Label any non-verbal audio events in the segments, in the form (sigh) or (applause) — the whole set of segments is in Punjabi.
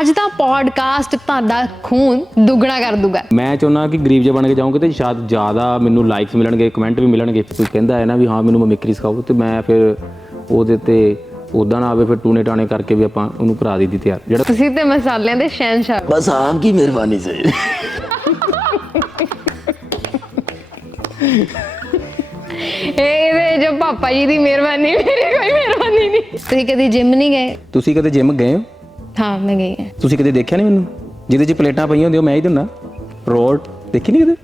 ਅੱਜ ਦਾ ਪੋਡਕਾਸਟ ਤੁਹਾਡਾ ਖੂਨ ਦੁੱਗਣਾ ਕਰ ਦੂਗਾ। ਮੈਂ ਚਾਹੁੰਦਾ ਕਿ ਗਰੀਬ ਜੇ ਬਣ ਕੇ ਜਾਉਂਗੇ ਤੇ ਸ਼ਾਇਦ ਜ਼ਿਆਦਾ ਮੈਨੂੰ ਲਾਈਕਸ ਮਿਲਣਗੇ ਕਮੈਂਟ ਵੀ ਮਿਲਣਗੇ। ਕੋਈ ਕਹਿੰਦਾ ਹੈ ਨਾ ਵੀ ਹਾਂ ਮੈਨੂੰ ਮਮਿਕਰੀ ਸਿਖਾਓ ਤੇ ਮੈਂ ਫਿਰ ਉਹਦੇ ਤੇ ਉਦਾਂ ਨਾ ਆਵੇ ਫਿਰ ਟੂਨੇ ਟਾਣੇ ਕਰਕੇ ਵੀ ਆਪਾਂ ਉਹਨੂੰ ਕਰਾ ਦਿੱਤੀ ਤਿਆਰ ਜਿਹੜਾ ਤੁਸੀਂ ਤੇ ਮਸਾਲਿਆਂ ਦੇ ਸ਼ਹਿਨशाह ਬਸ ਆਪ ਕੀ ਮਿਹਰਬਾਨੀ ਸੇ ਇਹਦੇ ਜੋ ਪਾਪਾ ਜੀ ਦੀ ਮਿਹਰਬਾਨੀ ਮੇਰੀ ਕੋਈ ਮਿਹਰਬਾਨੀ ਨਹੀਂ। ਤੁਸੀਂ ਕਦੀ ਜਿਮ ਨਹੀਂ ਗਏ? ਤੁਸੀਂ ਕਦੇ ਜਿੰਮ ਗਏ ਹੋ? ਹਾਂ ਮੈਂ ਗਈ ਹਾਂ। ਤੁਸੀਂ ਕਦੇ ਦੇਖਿਆ ਨਹੀਂ ਮੈਨੂੰ? ਜਿਹਦੇ 'ਚ ਪਲੇਟਾਂ ਪਈਆਂ ਹੁੰਦੀਆਂ ਉਹ ਮੈਂ ਹੀ ਦਿੰਦਾ। ਰੋਡ ਦੇਖੀ ਨਹੀਂ ਕਦੇ?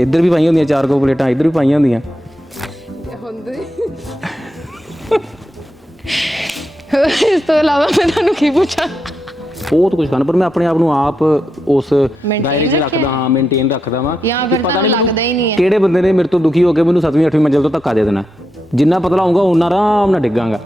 ਇੱਧਰ ਵੀ ਪਾਈਆਂ ਹੁੰਦੀਆਂ ਚਾਰ ਕੋ ਪਲੇਟਾਂ ਇੱਧਰ ਵੀ ਪਾਈਆਂ ਹੁੰਦੀਆਂ। ਇਸ ਤੋਂ ਇਲਾਵਾ ਮੈਂ ਤੁਹਾਨੂੰ ਕੀ ਪੁੱਛਾਂ? ਬਹੁਤ ਕੁਝ ਖਾਣਾ ਪਰ ਮੈਂ ਆਪਣੇ ਆਪ ਨੂੰ ਆਪ ਉਸ ਦਾਇਰੇ 'ਚ ਰੱਖਦਾ ਹਾਂ ਮੇਨਟੇਨ ਰੱਖਦਾ ਵਾਂ। ਜਾਂ ਫਿਰ ਤੁਹਾਨੂੰ ਲੱਗਦਾ ਹੀ ਨਹੀਂ ਹੈ। ਕਿਹੜੇ ਬੰਦੇ ਨੇ ਮੇਰੇ ਤੋਂ ਦੁਖੀ ਹੋ ਕੇ ਮੈਨੂੰ 7ਵੀਂ 8ਵੀਂ ਮੰਜ਼ਿਲ ਤੋਂ ਧੱਕਾ ਦੇ ਦੇਣਾ। ਜਿੰਨਾ ਪਤਲਾ ਹੋਊਗਾ ਉਹਨਾਂ ਆਰਾਮ ਨਾਲ ਡਿੱਗਾਂਗਾ।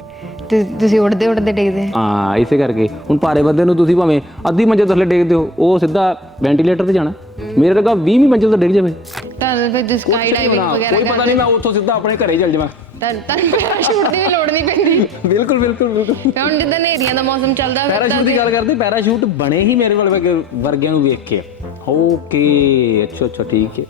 ਤੇ ਤੁਸੀਂ ਉੜਦੇ ਉੜਦੇ ਡਿੱਗਦੇ। ਹਾਂ ਇਸੇ ਕਰਕੇ। ਹੁਣ ਭਾਰੇ ਬੰਦੇ ਨੂੰ ਤੁਸੀਂ ਭਾਵੇਂ ਅੱਧੀ ਮੰਜ਼ਿਲ ਥੱਲੇ ਡੇਗਦੇ ਹੋ ਉਹ ਸਿੱਧਾ ਵੈਂਟੀਲੇਟਰ ਤੇ ਜਾਣਾ। ਮੇਰੇ ਲਗਾ 20ਵੀਂ ਮੰਜ਼ਿਲ ਤੋਂ ਡਿੱਗ ਜਾਵੇ। ਤੁਹਾਨੂੰ ਫਿਰ ਜੇ ਸਕਾਈ ਡਾਈਵਿੰਗ ਵਗੈਰਾ ਕੋਈ ਪਤਾ ਨਹੀਂ ਮੈਂ ਉੱਥੋਂ ਸਿੱਧਾ ਆਪਣੇ ਘਰੇ ਚੱਲ ਜਾਵਾਂ। ਤੁਹਾਨੂੰ ਤੁਹਾਨੂੰ ਪੈਰਾਸ਼ੂਟ ਦੀ ਵੀ ਲੋੜ ਨਹੀਂ ਪੈਂਦੀ। ਬਿਲਕੁਲ ਬਿਲਕੁਲ ਬਿਲਕੁਲ। ਫਿਰ ਹੁਣ ਜਿੱਦਾਂ ਨੇਰੀਆਂ ਦਾ ਮੌਸਮ ਚੱਲਦਾ ਫਿਰ ਪੈਰਾਸ਼ੂਟ ਦੀ ਗੱਲ ਕਰਦੇ ਪੈਰਾਸ਼ੂਟ ਬਣੇ ਹੀ ਮੇਰੇ ਵਾਲੇ ਵਰਗੇ- ਵਰਗਿਆਂ ਨੂੰ ਵੇਖ ਕੇ। ਓਕੇ ਅੱਛਾ ਅੱਛਾ ਠੀਕ ਹੈ।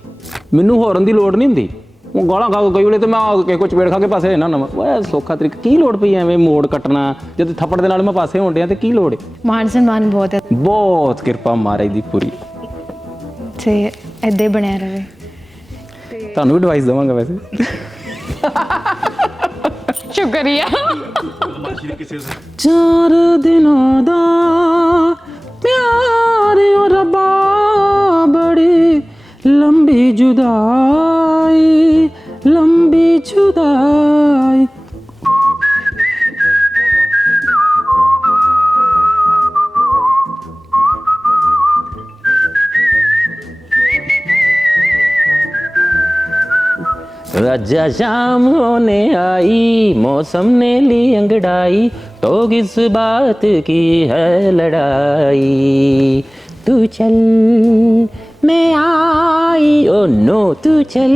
ਮੈਨੂੰ ਹੋਰਨ ਦੀ ਲੋੜ ਨਹੀਂ ਹੁੰਦੀ। ਉਹ ਗਾਲਾਂ ਖਾ ਕੇ ਕਈ ਵੇਲੇ ਤੇ ਮੈਂ ਕਿਸੇ ਕੋ ਚਪੇੜ ਖਾ ਕੇ ਪਾਸੇ ਨਾ ਨਾ ਓਏ ਸੌਖਾ ਤਰੀਕਾ ਕੀ ਲੋੜ ਪਈ ਐਵੇਂ ਮੋੜ ਕੱਟਣਾ? ਜਦ ਥੱਪੜ ਦੇ ਨਾਲ ਮੈਂ ਪਾਸੇ ਹੋਣ ਡਿਆ ਤੇ ਕੀ ਲੋੜ ਹੈ ਮਾਨ ਸਨਮਾਨ ਬਹੁਤ ਹੈ। ਬਹੁਤ ਕਿਰਪਾ ਮਹਾਰਾਜ ਦੀ ਪੂਰੀ। ਤੇ ਏਦਾਂ ਹੀ ਬਣਿਆ ਰਵੇ ਤੁਹਾਨੂੰ ਵੀ ਐਡਵਾਈਸ ਦਵਾਂਗਾ ਵੈਸੇ। ਸ਼ੁਕਰੀਆ। ਚਾਰ ਦਿਨਾਂ ਦਾ ਪਿਆਰ ਓ ਰੱਬਾ। लंबी जुदाई लंबी जुदाई। रजा शाम होने आई, मौसम ने ली अंगड़ाई तो किस बात की है लड़ाई? तू चल मैं आई ओ नो तू चल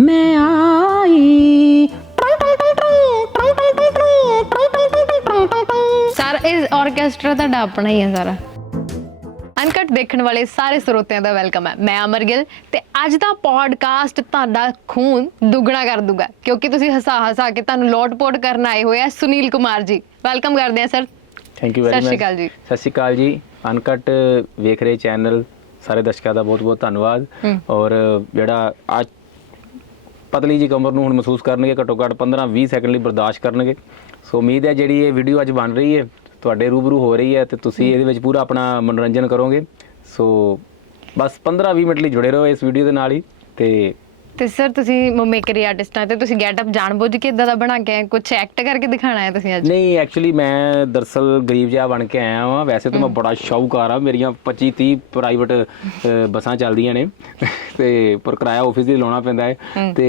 मैं आई ਸਾਰਾ ਇਸ ਆਰਕੈਸਟਰਾ ਤੁਹਾਡਾ ਆਪਣਾ ਹੀ ਹੈ ਸਾਰਾ ਅਨਕਟ ਦੇਖਣ ਵਾਲੇ ਸਾਰੇ ਸਰੋਤਿਆਂ ਦਾ ਵੈਲਕਮ ਹੈ ਮੈਂ ਅਮਰ ਗਿੱਲ ਤੇ ਅੱਜ ਦਾ ਪੋਡਕਾਸਟ ਤੁਹਾਡਾ ਖੂਨ ਦੁੱਗਣਾ ਕਰ ਦੂਗਾ ਕਿਉਂਕਿ ਤੁਸੀਂ ਹਸਾ ਹਸਾ ਕੇ ਤੁਹਾਨੂੰ ਲੋਟ-ਪੋਟ ਕਰਨ ਆਏ ਹੋਏ ਆ ਸੁਨੀਲ ਕੁਮਾਰ ਜੀ ਵੈਲਕਮ ਕਰਦੇ ਆ ਸਰ ਥੈਂਕ ਯੂ ਸਤਿ ਵੈਰੀ ਸ਼੍ਰੀ ਮਚ ਅਕਾਲ ਜੀ। ਸਤਿ ਸ਼੍ਰੀ ਅਕਾਲ ਜੀ ਅਨਕਟ ਵੇਖ ਰਹੇ ਚੈਨਲ ਸਾਰੇ ਦਰਸ਼ਕਾਂ ਦਾ ਬਹੁਤ ਬਹੁਤ ਧੰਨਵਾਦ ਔਰ ਜਿਹੜਾ ਅੱਜ ਪਤਲੀ ਜੀ ਕਮਰ ਨੂੰ ਹੁਣ ਮਹਿਸੂਸ ਕਰਨਗੇ ਘੱਟੋ ਘੱਟ 15 20 ਸੈਕਿੰਡ ਲਈ ਬਰਦਾਸ਼ਤ ਕਰਨਗੇ। ਸੋ ਉਮੀਦ ਹੈ ਜਿਹੜੀ ਇਹ ਵੀਡੀਓ ਅੱਜ ਬਣ ਰਹੀ ਹੈ ਤੁਹਾਡੇ ਰੂਬਰੂ ਹੋ ਰਹੀ ਹੈ ਤੇ ਤੁਸੀਂ ਇਹਦੇ ਵਿੱਚ ਪੂਰਾ ਆਪਣਾ ਮਨੋਰੰਜਨ ਕਰੋਗੇ। ਸੋ ਬਸ 15 20 ਮਿੰਟ ਲਈ ਜੁੜੇ ਰਹੋ ਇਸ ਵੀਡੀਓ ਦੇ ਨਾਲ ਹੀ ਤੇ ਤੇ ਸਰ ਤੁਸੀਂ ਮੇਕਰੀ ਆਰਟਿਸਟ ਆ ਤੇ ਤੁਸੀਂ ਗੈਟਅਪ ਜਾਣਬੁੱਝ ਕੇ ਇਦਾਂ ਦਾ ਬਣਾ ਕੇ ਆਏ? ਕੁਝ ਐਕਟ ਕਰਕੇ ਦਿਖਾਣਾ ਹੈ ਤੁਸੀਂ ਅੱਜ? ਨਹੀਂ ਐਕਚੁਅਲੀ ਮੈਂ ਦਰਸਲ ਗਰੀਬ ਜਿਹਾ ਬਣ ਕੇ ਆਇਆ ਹਾਂ ਵੈਸੇ ਤਾਂ ਮੈਂ ਬੜਾ ਸ਼ੌਕਕਾਰ ਆ। ਮੇਰੀਆਂ 25 30 ਪ੍ਰਾਈਵੇਟ ਬੱਸਾਂ ਚੱਲਦੀਆਂ ਨੇ। (laughs) ਤੇ ਪਰ ਕਿਰਾਇਆ ਆਫਿਸ ਦੀ ਲਾਉਣਾ ਪੈਂਦਾ ਹੈ। ਤੇ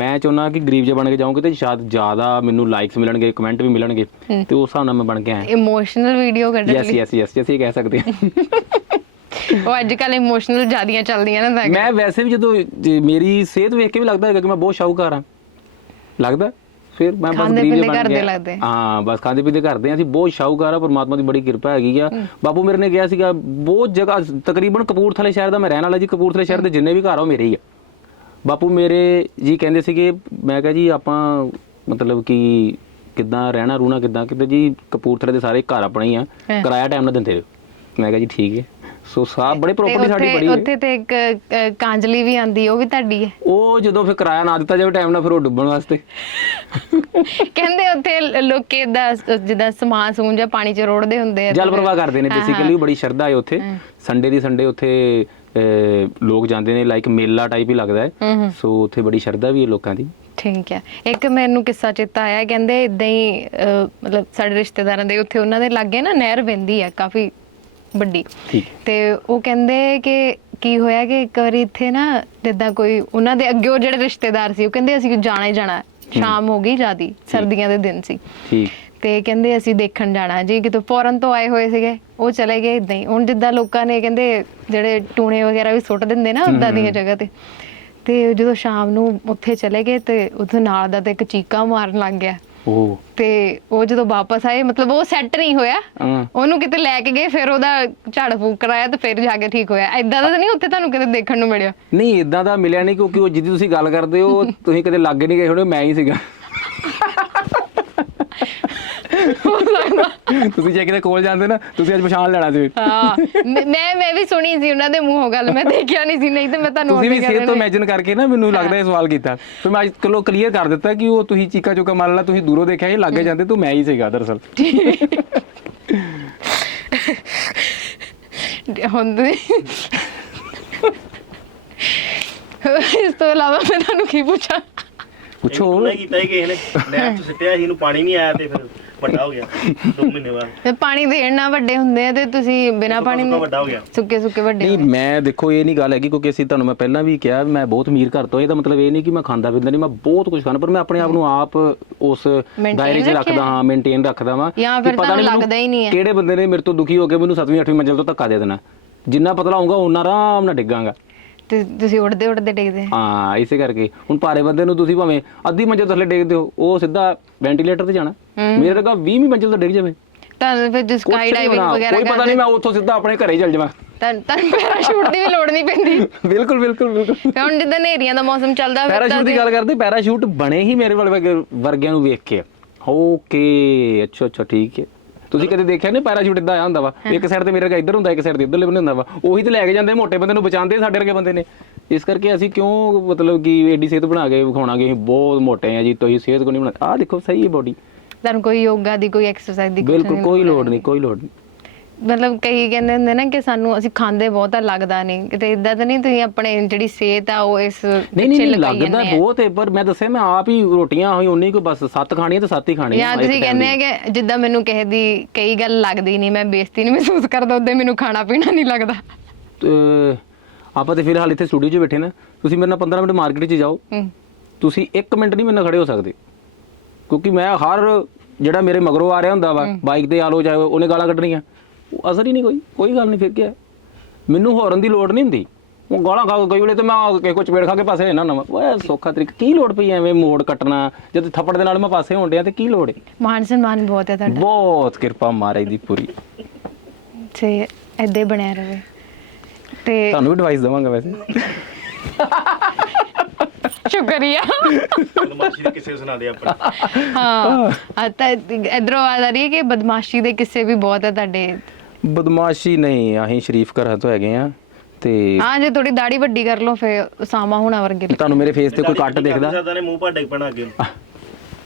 ਮੈਂ ਚਾਹੁੰਦਾ ਕਿ ਗਰੀਬ ਜਿਹਾ ਬਣ ਕੇ ਜਾਊਂਗਾ ਤੇ ਸ਼ਾਇਦ ਜ਼ਿਆਦਾ ਮੈਨੂੰ ਲਾਈਕਸ ਮਿਲਣਗੇ ਕਮੈਂਟ ਵੀ ਮਿਲਣਗੇ। ਤੇ ਉਸ ਹਿਸਾਬ ਨਾਲ ਮੈਂ ਬਣ ਕੇ ਆਇਆ। ਇਮੋਸ਼ਨਲ ਵੀਡੀਓ ਕੱਢਣ ਯੈਸ ਯੈਸ ਯੈਸ ਅਸੀਂ ਕਹਿ ਸਕਦੇ ਹਾਂ। (laughs) ਉਹ ਅੱਜ ਕੱਲ ਇਮੋਸ਼ਨਲ ਜਿਆਦੀਆਂ ਚੱਲਦੀਆਂ ਨਾ ਤਾਂ। ਮੈਂ ਵੈਸੇ ਵੀ ਜਦੋਂ ਜੇ ਮੇਰੀ ਸਿਹਤ ਵੇਖ ਕੇ ਵੀ ਲੱਗਦਾ ਹੈਗਾ ਕਿ ਮੈਂ ਬਹੁਤ ਸ਼ੌਕਕਾਰ ਹਾਂ। ਲੱਗਦਾ? ਫਿਰ ਮੈਂ ਬਸ ਖਾਂਦੇ ਗਰੀਬ ਪੀਂਦੇ ਜਿਹਾ ਬਣ ਘਰ ਦੇ ਗਿਆ। ਹਾਂ ਬਸ ਖਾਂਦੇ ਪੀਂਦੇ ਕਰਦੇ ਹਾਂ। ਅਸੀਂ ਬਹੁਤ ਸ਼ੌਕਕਾਰ ਆ ਪਰਮਾਤਮਾ ਦੀ ਬੜੀ ਕਿਰਪਾ ਹੈਗੀ ਆ। ਬਾਪੂ ਮੇਰੇ ਨੇ ਕਿਹਾ ਸੀਗਾ ਬਹੁਤ ਜਗ੍ਹਾ ਤਕਰੀਬਨ ਕਪੂਰਥਲੇ ਸ਼ਹਿਰ ਦਾ ਮੈਂ ਰਹਿਣ ਵਾਲਾ ਜੀ। ਕਪੂਰਥਲੇ ਸ਼ਹਿਰ ਦੇ ਜਿੰਨੇ ਵੀ ਘਰ ਆ ਉਹ ਮੇਰੇ ਹੀ ਆ। ਬਾਪੂ ਮੇਰੇ ਜੀ ਕਹਿੰਦੇ ਸੀਗੇ ਮੈਂ ਕਿਹਾ ਜੀ ਆਪਾਂ ਮਤਲਬ ਕਿ ਕਿੱਦਾਂ ਰਹਿਣਾ ਰੂਣਾ ਕਿੱਦਾਂ? ਕਿਤੇ ਜੀ ਕਪੂਰਥਲੇ ਦੇ ਸਾਰੇ ਘਰ ਆਪਣੇ ਹੀ ਆ। ਹਾਂ। ਕਿਰਾਇਆ ਟਾਈਮ ਨਾਲ ਦਿੰਦੇ ਰਹੋ। ਮੈਂ ਕਿਹਾ ਜੀ ਠੀਕ ਹੈ। ਸੋ ਸਾਬ ਬੜੇ ਪ੍ਰੋਪਰਟੀ ਸਾਡੀ ਬੜੀ ਹੈ। ਉੱਥੇ ਤੇ ਇੱਕ ਅ, ਕਾਂਜਲੀ ਵੀ ਆਂਦੀ ਉਹ ਵੀ ਤੁਹਾਡੀ ਹੈ। ਉਹ ਜਦੋਂ ਫਿਰ ਕਿਰਾਇਆ ਨਾ ਦਿੱਤਾ ਜਾਵੇ ਟਾਈਮ ਨਾਲ ਫਿਰ ਉਹ ਡੁੱਬਣ ਵਾਸਤੇ। ਕਹਿੰਦੇ ਉੱਥੇ ਲ- ਲੋਕੀ ਦਾ ਜਿੱਦਾਂ ਸਮਾਨ ਸਮੂਨ ਜਾਂ ਪਾਣੀ ਚ ਰੋੜਦੇ ਹੁੰਦੇ ਆ ਜਲ ਪ੍ਰਵਾਹ ਕਰਦੇ ਨੇ ਹਾਂ, ਬੇਸਿਕਲੀ ਬੜੀ ਸ਼ਰਧਾ ਹੈ ਉੱਥੇ। ਸੰਡੇ ਦੀ ਸੰਡੇ ਉੱਥੇ ਅਹ, ਲੋਕ ਜਾਂਦੇ ਨੇ ਲਾਈਕ ਮੇਲਾ ਟਾਈਪ ਹੀ ਲੱਗਦਾ ਹੈ। ਸੋ ਉੱਥੇ ਬੜੀ ਸ਼ਰਧਾ ਵੀ ਹੈ ਲੋਕਾਂ ਦੀ। ਠੀਕ ਹੈ। ਇੱਕ ਮੈਨੂੰ ਕਿੱਸਾ ਚੇਤਾ ਆਇਆ ਕਹਿੰਦੇ ਇਦਾਂ ਹੀ ਅ, ਮਤਲਬ ਸਾਡੇ ਰਿਸ਼ਤੇਦਾਰਾਂ ਦੇ ਉੱਥੇ ਉਹਨਾਂ ਦੇ ਲਾਗੇ ਨਾ ਨਹਿਰ ਵਹਿੰਦੀ ਆ ਕਾਫੀ ਵੱਡੀ। ਤੇ ਉਹ ਕਹਿੰਦੇ ਕਿ ਕੀ ਹੋਇਆ ਕਿ ਇੱਕ ਵਾਰੀ ਇੱਥੇ ਨਾ ਜਿੱਦਾਂ ਕੋਈ ਉਹਨਾਂ ਦੇ ਅੱਗੇ ਉਹ ਜਿਹੜੇ ਰਿਸ਼ਤੇਦਾਰ ਸੀ ਉਹ ਕਹਿੰਦੇ ਅਸੀਂ ਜਾਣਾ ਹੀ ਜਾਣਾ ਸ਼ਾਮ ਹੋ ਗਈ ਜਿਆਦੀ ਸਰਦੀਆਂ ਦੇ ਦਿਨ ਸੀ। ਠੀਕ। ਤੇ ਕਹਿੰਦੇ ਅਸੀਂ ਦੇਖਣ ਜਾਣਾ ਜੀ ਕਿਤੋਂ ਫੌਰਨ ਤੋਂ ਆਏ ਹੋਏ ਸੀਗੇ ਉਹ ਚਲੇ ਗਏ ਇਦਾਂ ਹੀ। ਹੁਣ ਜਿੱਦਾਂ ਲੋਕਾਂ ਨੇ ਕਹਿੰਦੇ ਜਿਹੜੇ ਟੂਣੇ ਵਗੈਰਾ ਵੀ ਸੁੱਟ ਦਿੰਦੇ ਨਾ ਉਦਾਂ ਦੀਆਂ ਜਗ੍ਹਾ ਤੇ। ਤੇ ਜਦੋਂ ਸ਼ਾਮ ਨੂੰ ਉੱਥੇ ਚਲੇ ਗਏ ਤੇ ਉੱਥੇ ਨਾਲ ਦਾ ਤੇ ਇੱਕ ਚੀਕਾ ਮਾਰਨ ਲੱਗ ਗਿਆ। ਉਹ ਤੇ ਉਹ ਜਦੋਂ ਵਾਪਸ ਆਏ ਮਤਲਬ ਉਹ ਸੈੱਟ ਨਹੀਂ ਹੋਇਆ। ਹਾਂ। ਉਹਨੂੰ ਕਿਤੇ ਲੈ ਕੇ ਗਏ ਫਿਰ ਉਹਦਾ ਝਾੜ ਫੂਕ ਕਰਾਇਆ ਤੇ ਫਿਰ ਜਾ ਕੇ ਠੀਕ ਹੋਇਆ। ਐਦਾਂ ਦਾ ਤਾਂ ਨਹੀਂ ਉੱਥੇ ਤੁਹਾਨੂੰ ਕਿਤੇ ਦੇਖਣ ਨੂੰ ਮਿਲਿਆ? ਨਹੀਂ ਇਦਾਂ ਦਾ ਮਿਲਿਆ ਨਹੀਂ ਕਿਉਂਕਿ ਉਹ ਜਿੱਦੀ ਤੁਸੀਂ ਗੱਲ ਕਰਦੇ ਹੋ (laughs) ਤੁਸੀਂ ਕਦੇ ਲੱਗੇ ਨਹੀਂ ਗਏ ਹੋਣੇ ਮੈਂ ਹੀ ਸੀਗਾ। ਹੋ (laughs) ਸਕਦਾ ਤੁਸੀਂ ਜੇ ਕਿਤੇ ਕੋਲ ਜਾਂਦੇ ਨਾ ਤੁਸੀਂ ਅੱਜ ਪਛਾਣ ਲੈਣਾ ਸੀ। ਹਾਂ ਮੈਂ ਮੈਂ ਮੈਂ ਵੀ ਸੁਣੀ ਸੀ ਉਹਨਾਂ ਦੇ ਮੂੰਹੋਂ ਗੱਲ ਮੈਂ ਦੇਖਿਆ ਨਹੀਂ ਸੀ ਨਹੀਂ ਤੇ ਮੈਂ ਤੁਹਾਨੂੰ ਤੁਸੀਂ ਵੀ ਸੇਧ ਤੋਂ ਇਮੇਜਿਨ ਕਰਕੇ ਨਾ ਮੈਨੂੰ ਲੱਗਦਾ ਇਹ ਸਵਾਲ ਕੀਤਾ। ਫਿਰ ਮੈਂ ਅੱਜ ਚਲੋ ਕਲੀਅਰ ਕਰ ਦਿੱਤਾ ਕਿ ਉਹ ਤੁਸੀਂ ਚੀਕਾ ਚੁਕਾ ਮਾਰ ਲਾ ਤੁਸੀਂ ਦੂਰੋਂ ਦੇਖਿਆ ਇਹ ਲੱਗੇ ਜਾਂਦੇ ਤੂੰ ਮੈਂ ਹੀ ਸੀਗਾ ਦਰਅਸਲ (laughs) ਤੁਸੀਂ- ਇਸ ਤੋਂ ਇਲਾਵਾ ਮੈਂ ਤੁਹਾਨੂੰ ਕੀ ਪੁੱਛਾਂ? ਪੁੱਛੋ ਉਹਨੇ ਕੀਤਾ ਹੀ ਕਿਸੇ ਨੇ। ਨਹਿਰ ਚ ਸਿੱਟਿਆ ਸੀ ਇਹਨੂੰ ਪਾਣੀ ਨਹੀਂ ਆਇਆ ਤੇ ਫਿਰ ਵੱਡਾ ਹੋ ਗਿਆ। ਦੋ ਮਹੀਨੇ ਬਾਅਦ। ਤੇ ਪਾਣੀ ਦੇਣ ਨਾਲ ਵੱਡੇ ਹੁੰਦੇ ਆ ਤੇ ਤੁਸੀਂ ਬਿਨਾਂ ਪਾਣੀ ਸੁੱਕਾ ਵੱਡਾ ਹੋ ਗਿਆ। ਸੁੱਕੇ ਸੁੱਕੇ ਵੱਡੇ ਨਹੀਂ। ਮੈਂ ਦੇਖੋ ਇਹ ਨਹੀਂ ਗੱਲ ਹੈਗੀ ਕਿਉਂਕਿ ਅਸੀਂ ਤੁਹਾਨੂੰ ਮੈਂ ਪਹਿਲਾਂ ਵੀ ਕਿਹਾ ਵੀ ਮੈਂ ਬਹੁਤ ਅਮੀਰ ਘਰ ਤੋਂ ਇਹਦਾ ਮਤਲਬ ਇਹ ਨਹੀਂ ਕਿ ਮੈਂ ਖਾਂਦਾ ਪੀਂਦਾ ਨਹੀਂ ਮੈਂ ਬਹੁਤ ਕੁਝ ਖਾਂਦਾ ਪਰ ਮੈਂ ਆਪਣੇ ਆਪ ਨੂੰ ਆਪ ਉਸ ਦਾਇਰੇ 'ਚ ਰੱਖਿਆ? ਰੱਖਦਾ ਹਾਂ ਮੇਨਟੇਨ ਰੱਖਦਾ ਵਾਂ ਜਾਂ ਕਿ ਫਿਰ ਪਤਾ ਤੁਹਾਨੂੰ ਮੈਨੂੰ ਲੱਗਦਾ ਹੀ ਨਹੀਂ ਹੈ। ਕਿਹੜੇ ਬੰਦੇ ਨੇ ਮੇਰੇ ਤੋਂ ਦੁਖੀ ਹੋ ਕੇ ਮੈਨੂੰ 7ਵੀਂ 8ਵੀਂ ਮੰਜ਼ਲ ਤੋਂ ਧੱਕਾ ਦੇ ਦੇਣਾ। ਜਿੰਨਾ ਪਤਲਾ ਹੋਊਗਾ ਉਹਨਾਂ ਆਰਾਮ ਨਾਲ ਡਿੱਗਾਂਗਾ। ਤੇ ਤੁਸੀਂ ਉੜਦੇ ਉੜਦੇ ਡਿੱਗਦੇ। ਹਾਂ ਇਸੇ ਕਰਕੇ। ਹੁਣ ਭਾਰੇ ਬੰਦੇ ਨੂੰ ਤੁਸੀਂ ਭਾਵੇਂ ਅੱਧੀ ਮੰਜ਼ਲ ਥੱਲੇ ਡਿੱਗਦੇ ਹੋ ਉਹ ਸਿੱਧਾ ਵੈਂਟੀਲੇਟਰ ਤੇ ਜਾਣਾ। ਮੇਰੇ ਲਗਾ 20ਵੀਂ ਮੰਜ਼ਲ ਤੋਂ ਡਿੱਗ ਜਾਵੇ। ਤਾਂ ਫਿਰ ਜੇ ਕੁਛ ਸਕਾਈ ਡਾਈਵਿੰਗ ਹੋਣਾ, ਵਗੈਰਾ ਕੋਈ ਪਤਾ ਕਰਦੇ ਨਹੀਂ ਮੈਂ ਉੱਥੋਂ ਸਿੱਧਾ ਆਪਣੇ ਘਰੇ ਹੀ ਚੱਲ ਜਾਵਾਂ। ਤਾਂ ਤਾਂ ਪੈਰਾਸ਼ੂਟ ਦੀ ਵੀ ਲੋੜ ਨਹੀਂ ਪੈਂਦੀ। (laughs) ਬਿਲਕੁਲ ਬਿਲਕੁਲ ਬਿਲਕੁਲ। ਹੁਣ ਜਿੱਦਾਂ ਨੇਰੀਆਂ ਦਾ ਮੌਸਮ ਚੱਲਦਾ ਫਿਰ ਪੈਰਾਸ਼ੂਟ ਦੀ ਗੱਲ ਕਰਦੇ ਪੈਰਾਸ਼ੂਟ ਬਣੇ ਹੀ ਮੇਰੇ ਵਾਲੇ ਵਰਗੇ- ਵਰਗਿਆਂ ਨੂੰ ਵੇਖ ਕੇ। ਓਕੇ ਅੱਛਾ ਅੱਛਾ ਠੀਕ ਹੈ। ਤੁਸੀਂ ਕਦੇ ਦੇਖਿਆ ਨਹੀਂ ਪੈਰਾਸ਼ੂਟ ਇਦਾਂ ਆਇਆ ਹੁੰਦਾ ਵਾ? ਇੱਕ ਸਾਈਡ ਤੇ ਮੇਰੇ ਇੱਧਰ ਹੁੰਦਾ ਇੱਕ ਸਾਈਡ ਤੇ ਇੱਧਰਲੇ ਬੰਨੇ ਹੁੰਦਾ ਵਾ। ਉਹੀ ਤੇ ਲੈ ਕੇ ਜਾਂਦੇ ਮੋਟੇ ਬੰਦੇ ਨੂੰ ਬਚਾਉਂਦੇ ਸਾਡੇ ਵਰਗੇ ਬੰਦੇ ਨੇ। ਇਸ ਕਰਕੇ ਅਸੀਂ ਕਿਉਂ ਮਤਲਬ ਕਿ ਐਡੀ ਸਿਹਤ ਬਣਾ ਕੇ ਵਿਖਾਉਣਾਗੇ? ਅਸੀਂ ਬਹੁਤ ਮੋਟੇ ਆ ਜੀ ਤੁਸੀਂ ਸਿਹਤ ਕੋ ਨਹੀਂ ਬਣਾ ਆਹ ਦੇਖੋ ਸਹੀ ਹੈ ਬੋਡੀ ਤੁਹਾਨੂੰ ਕੋਈ ਯੋਗਾ ਦੀ ਕੋਈ ਐਕਸਰਸਾਈਜ਼ ਦੀ ਬਿਲਕੁਲ ਕੋਈ ਲੋੜ ਨਹੀਂ ਕੋਈ ਲੋੜ ਨਹੀਂ। ਮਤਲਬ ਕਈ ਕਹਿੰਦੇ ਹੁੰਦੇ ਨਾ ਕਿ ਸਾਨੂੰ ਅਸੀਂ ਖਾਂਦੇ ਬਹੁਤ ਲੱਗਦਾ ਨਹੀਂ ਕਿਤੇ ਇਦਾਂ ਤਾਂ ਨਹੀਂ ਤੁਸੀਂ ਆਪਣੇ ਜਿਹੜੀ ਸਿਹਤ ਆ ਉਹ ਇਸ ਨਹੀਂ ਨਹੀਂ ਲੱਗਦਾ ਬਹੁਤ ਹੈ ਪਰ ਮੈਂ ਦੱਸਿਆ ਮੈਂ ਆਪ ਹੀ ਰੋਟੀਆਂ ਹੋਈ ਉਨੀ ਕੋ ਬਸ ਸੱਤ ਖਾਣੀਆਂ ਤੇ ਸੱਤ ਹੀ ਖਾਣੀਆਂ ਇੱਕ ਤੁਸੀਂ ਕਹਿੰਦੇ। ਆ ਕਿ ਜਿੱਦਾਂ ਮੈਨੂੰ ਕਿਸੇ ਦੀ ਕਈ ਗੱਲ ਲੱਗਦੀ ਨਹੀਂ ਮੈਂ ਬੇਇੱਜ਼ਤੀ ਨਹੀਂ ਮਹਿਸੂਸ ਕਰਦਾ ਉਦੋਂ ਮੈਨੂੰ ਖਾਣਾ ਪੀਣਾ ਨਹੀਂ ਲੱਗਦਾ। ਆਪਾਂ ਤੇ ਫਿਲਹਾਲ ਇੱਥੇ ਸਟੂਡੀਓ 'ਚ ਬੈਠੇ ਨਾ। ਤੁਸੀਂ ਮੇਰੇ ਨਾਲ 15 ਮਿੰਟ ਮਾਰਕੀਟ 'ਚ ਜਾਓ। ਤੁਸੀਂ 1 ਮਿੰਟ ਨਹੀਂ ਮੇਰੇ ਨਾਲ ਖੜੇ ਹੋ ਸਕਦੇ। ਕਿਉਂਕਿ ਮੈਂ ਹਰ ਜਿਹੜਾ ਮੇਰੇ ਮਗਰੋਂ ਆ ਰਿਹਾ ਹੁੰਦਾ ਵਾ ਬਾਈਕ ਤੇ ਆ ਲੋ ਚਾਹੇ ਉਹਨੇ ਗਾਲਾਂ ਕੱਢਣੀਆਂ। ਅਸਰ ਹੀ ਨਹੀਂ ਕੋਈ ਕੋਈ ਗੱਲ ਨਹੀਂ ਫਿਰ ਕੀ ਹੈ? ਮੈਨੂੰ ਹੋਰਨ ਦੀ ਲੋੜ ਨਹੀਂ ਹੁੰਦੀ। ਉਹ ਗਾਲਾਂ ਖਾ ਕੇ ਕਈ ਵੇਲੇ ਤੇ ਮੈਂ ਕਿਸੇ ਕੋ ਚਪੇੜ ਖਾ ਕੇ ਪਾਸੇ ਨਾ ਨਾ ਓਏ ਸੌਖਾ ਤਰੀਕਾ ਕੀ ਲੋੜ ਪਈ ਐਵੇਂ ਮੋੜ ਕੱਟਣਾ? ਜਦ ਥੱਪੜ ਦੇ ਨਾਲ ਮੈਂ ਪਾਸੇ ਹੋਣ ਡਿਆ ਤੇ ਕੀ ਲੋੜ ਹੈ? ਮਾਨ ਸਨਮਾਨ ਬਹੁਤ ਹੈ ਤੁਹਾਡਾ। ਬਹੁਤ ਕਿਰਪਾ ਮਹਾਰਾਜ ਦੀ ਪੂਰੀ। ਤੇ ਹੀ ਬਣਿਆ ਰਵੇ ਤੇ ਤੁਹਾਨੂੰ ਵੀ ਐਡਵਾਈਸ ਦਵਾਂਗਾ ਵੈਸੇ। ਸ਼ੁਕਰੀਆ। ਬਦਮਾਸ਼ੀ ਦੇ ਕਿਸੇ ਸੁਣਾਦੇ ਆਪਣੇ ਹਾਂ ਆ ਤਾਂ ਇਧਰੋਂ ਆ ਰਹੀ ਹੈ ਕਿ ਬਦਮਾਸ਼ੀ ਦੇ ਕਿੱਸੇ ਵੀ ਬਹੁਤ ਹੈ ਤੁਹਾਡੇ। ਬਦਮਾਸ਼ੀ ਨਹੀਂ ਅਸੀਂ ਸ਼ਰੀਫ ਘਰਾਂ ਤੋਂ ਹੈਗੇ ਆ ਤੇ ਹਾਂ ਜੇ ਥੋੜੀ ਦਾੜੀ ਵੱਡੀ ਕਰ ਲਓ ਫੇ ਉਸਾਮਾ ਹੋਣਾ ਵਰਗੇ ਤੁਹਾਨੂੰ ਮੇਰੇ ਫੇਸ ਤੇ ਕੋਈ ਕੱਟ ਦਿਖਦਾ? ਸਾਦਾ ਨੇ ਮੂੰਹ ਪਾ ਡਿੱਗ ਪੈਣਾ ਅੱਗੇ ਨੂੰ।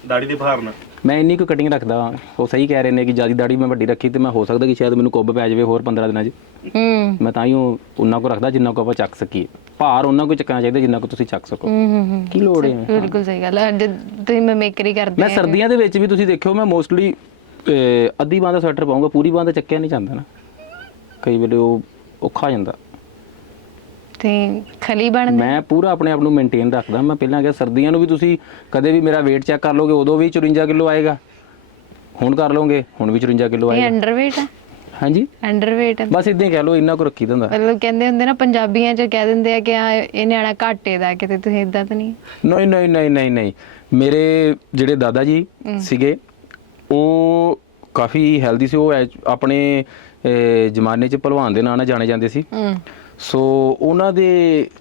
ਦਾੜੀ ਦੇ ਬਹਾਰ ਨਾਲ। ਮੈਂ ਇੰਨੀ ਕੁ ਕਟਿੰਗ ਰੱਖਦਾ ਵਾਂ। ਉਹ ਸਹੀ ਕਹਿ ਰਹੇ ਨੇ ਕਿ ਜ਼ਿਆਦਾ ਦਾੜੀ ਮੈਂ ਵੱਡੀ ਰੱਖੀ ਤੇ ਮੈਂ ਹੋ ਸਕਦਾ ਕਿ ਸ਼ਾਇਦ ਮੈਨੂੰ ਕੁੱਬ ਪੈ ਜਾਵੇ ਹੋਰ 15 ਦਿਨਾਂ 'ਚ। ਹੂੰ। ਮੈਂ ਤਾਂ ਹੀ ਉਹ ਉਹਨਾਂ ਕੋ ਰੱਖਦਾ ਜਿੰਨਾ ਕੋ ਆਪਾਂ ਚੱਕ ਸਕੀਏ। ਭਾਰ ਉਹਨਾਂ ਕੋ ਚੱਕਣਾ ਚਾਹੀਦਾ ਜਿੰਨਾ ਕੋ ਤੁਸੀਂ ਚੱਕ ਸਕੋ। ਹੂੰ ਹੂੰ ਹੂੰ। ਕੀ ਲੋੜ ਹੈ? ਬਿਲਕੁਲ ਸਹੀ ਗੱਲ ਹੈ। ਜੇ ਤੁਸੀਂ ਮੇਕਰੀ ਕਰਦੇ ਮੈਂ ਸਰਦੀਆਂ ਦੇ ਵਿੱਚ ਵੀ ਤੁਸੀਂ ਦੇਖਿਓ ਮੈਂ ਮੋਸਟਲੀ ਅੱਧੀ ਬਾਂਹ ਦਾ ਸਵੈਟਰ ਪਾਉਂਗਾ ਪੂਰੀ ਬਾਂਹ ਦਾ ਚੱਕਿਆ ਨਹੀਂ ਜਾਂਦਾ ਨਾ। ਕਈ ਵੇਲੇ ਉਹ ਔਖਾ ਹੋ ਜਾਂਦਾ। ਤੇ ਖਲੀ ਬਣਦੇ ਮੈਂ ਪੂਰਾ ਆਪਣੇ ਆਪ ਨੂੰ ਮੇਨਟੇਨ ਰੱਖਦਾ। ਮੈਂ ਪਹਿਲਾਂ ਕਿਹਾ ਸਰਦੀਆਂ ਨੂੰ ਵੀ ਤੁਸੀਂ ਕਦੇ ਵੀ ਮੇਰਾ weight ਚੈੱਕ ਕਰ ਲੋਗੇ ਉਦੋਂ ਵੀ 54 ਕਿਲੋ ਆਏਗਾ। ਹੁਣ ਕਰ ਲਓਗੇ ਹੁਣ ਵੀ 54 ਕਿਲੋ ਇਹ ਆਏਗਾ। ਅੰਡਰਵੇਟ ਹੈ ਹਾਂਜੀ? ਅੰਡਰਵੇਟ ਬਸ ਇਦਾਂ ਹੀ ਕਹਿ ਲਓ ਇੰਨਾ ਕੁ ਰੱਖੀ ਦਾ ਹੁੰਦਾ। ਮਤਲਬ ਕਹਿੰਦੇ ਹੁੰਦੇ ਨਾ ਪੰਜਾਬੀਆਂ ਚ ਕਹਿ ਦਿੰਦੇ ਆ ਕਿ ਆ ਇਹ ਨਿਆਣਾ ਘਾਟੇ ਦਾ ਕਿਤੇ ਤੁਸੀਂ ਇਦਾਂ ਤਾਂ ਨਹੀਂ? ਨਹੀਂ ਨਹੀਂ ਨਹੀਂ ਨਹੀਂ ਨਹੀਂ। ਮੇਰੇ ਜਿਹੜੇ ਦਾਦਾ ਜੀ ਸੀਗੇ ਉਹ ਕਾਫੀ ਹੈਲਦੀ ਸੀ ਉਹ ਆਪਣੇ ਜ਼ਮਾਨੇ 'ਚ ਭਲਵਾਨ ਦੇ ਨਾਂ ਨਾਲ ਜਾਣੇ ਜਾਂਦੇ ਸੀ। ਹੂੰ। ਸੋ ਉਹਨਾਂ ਦੇ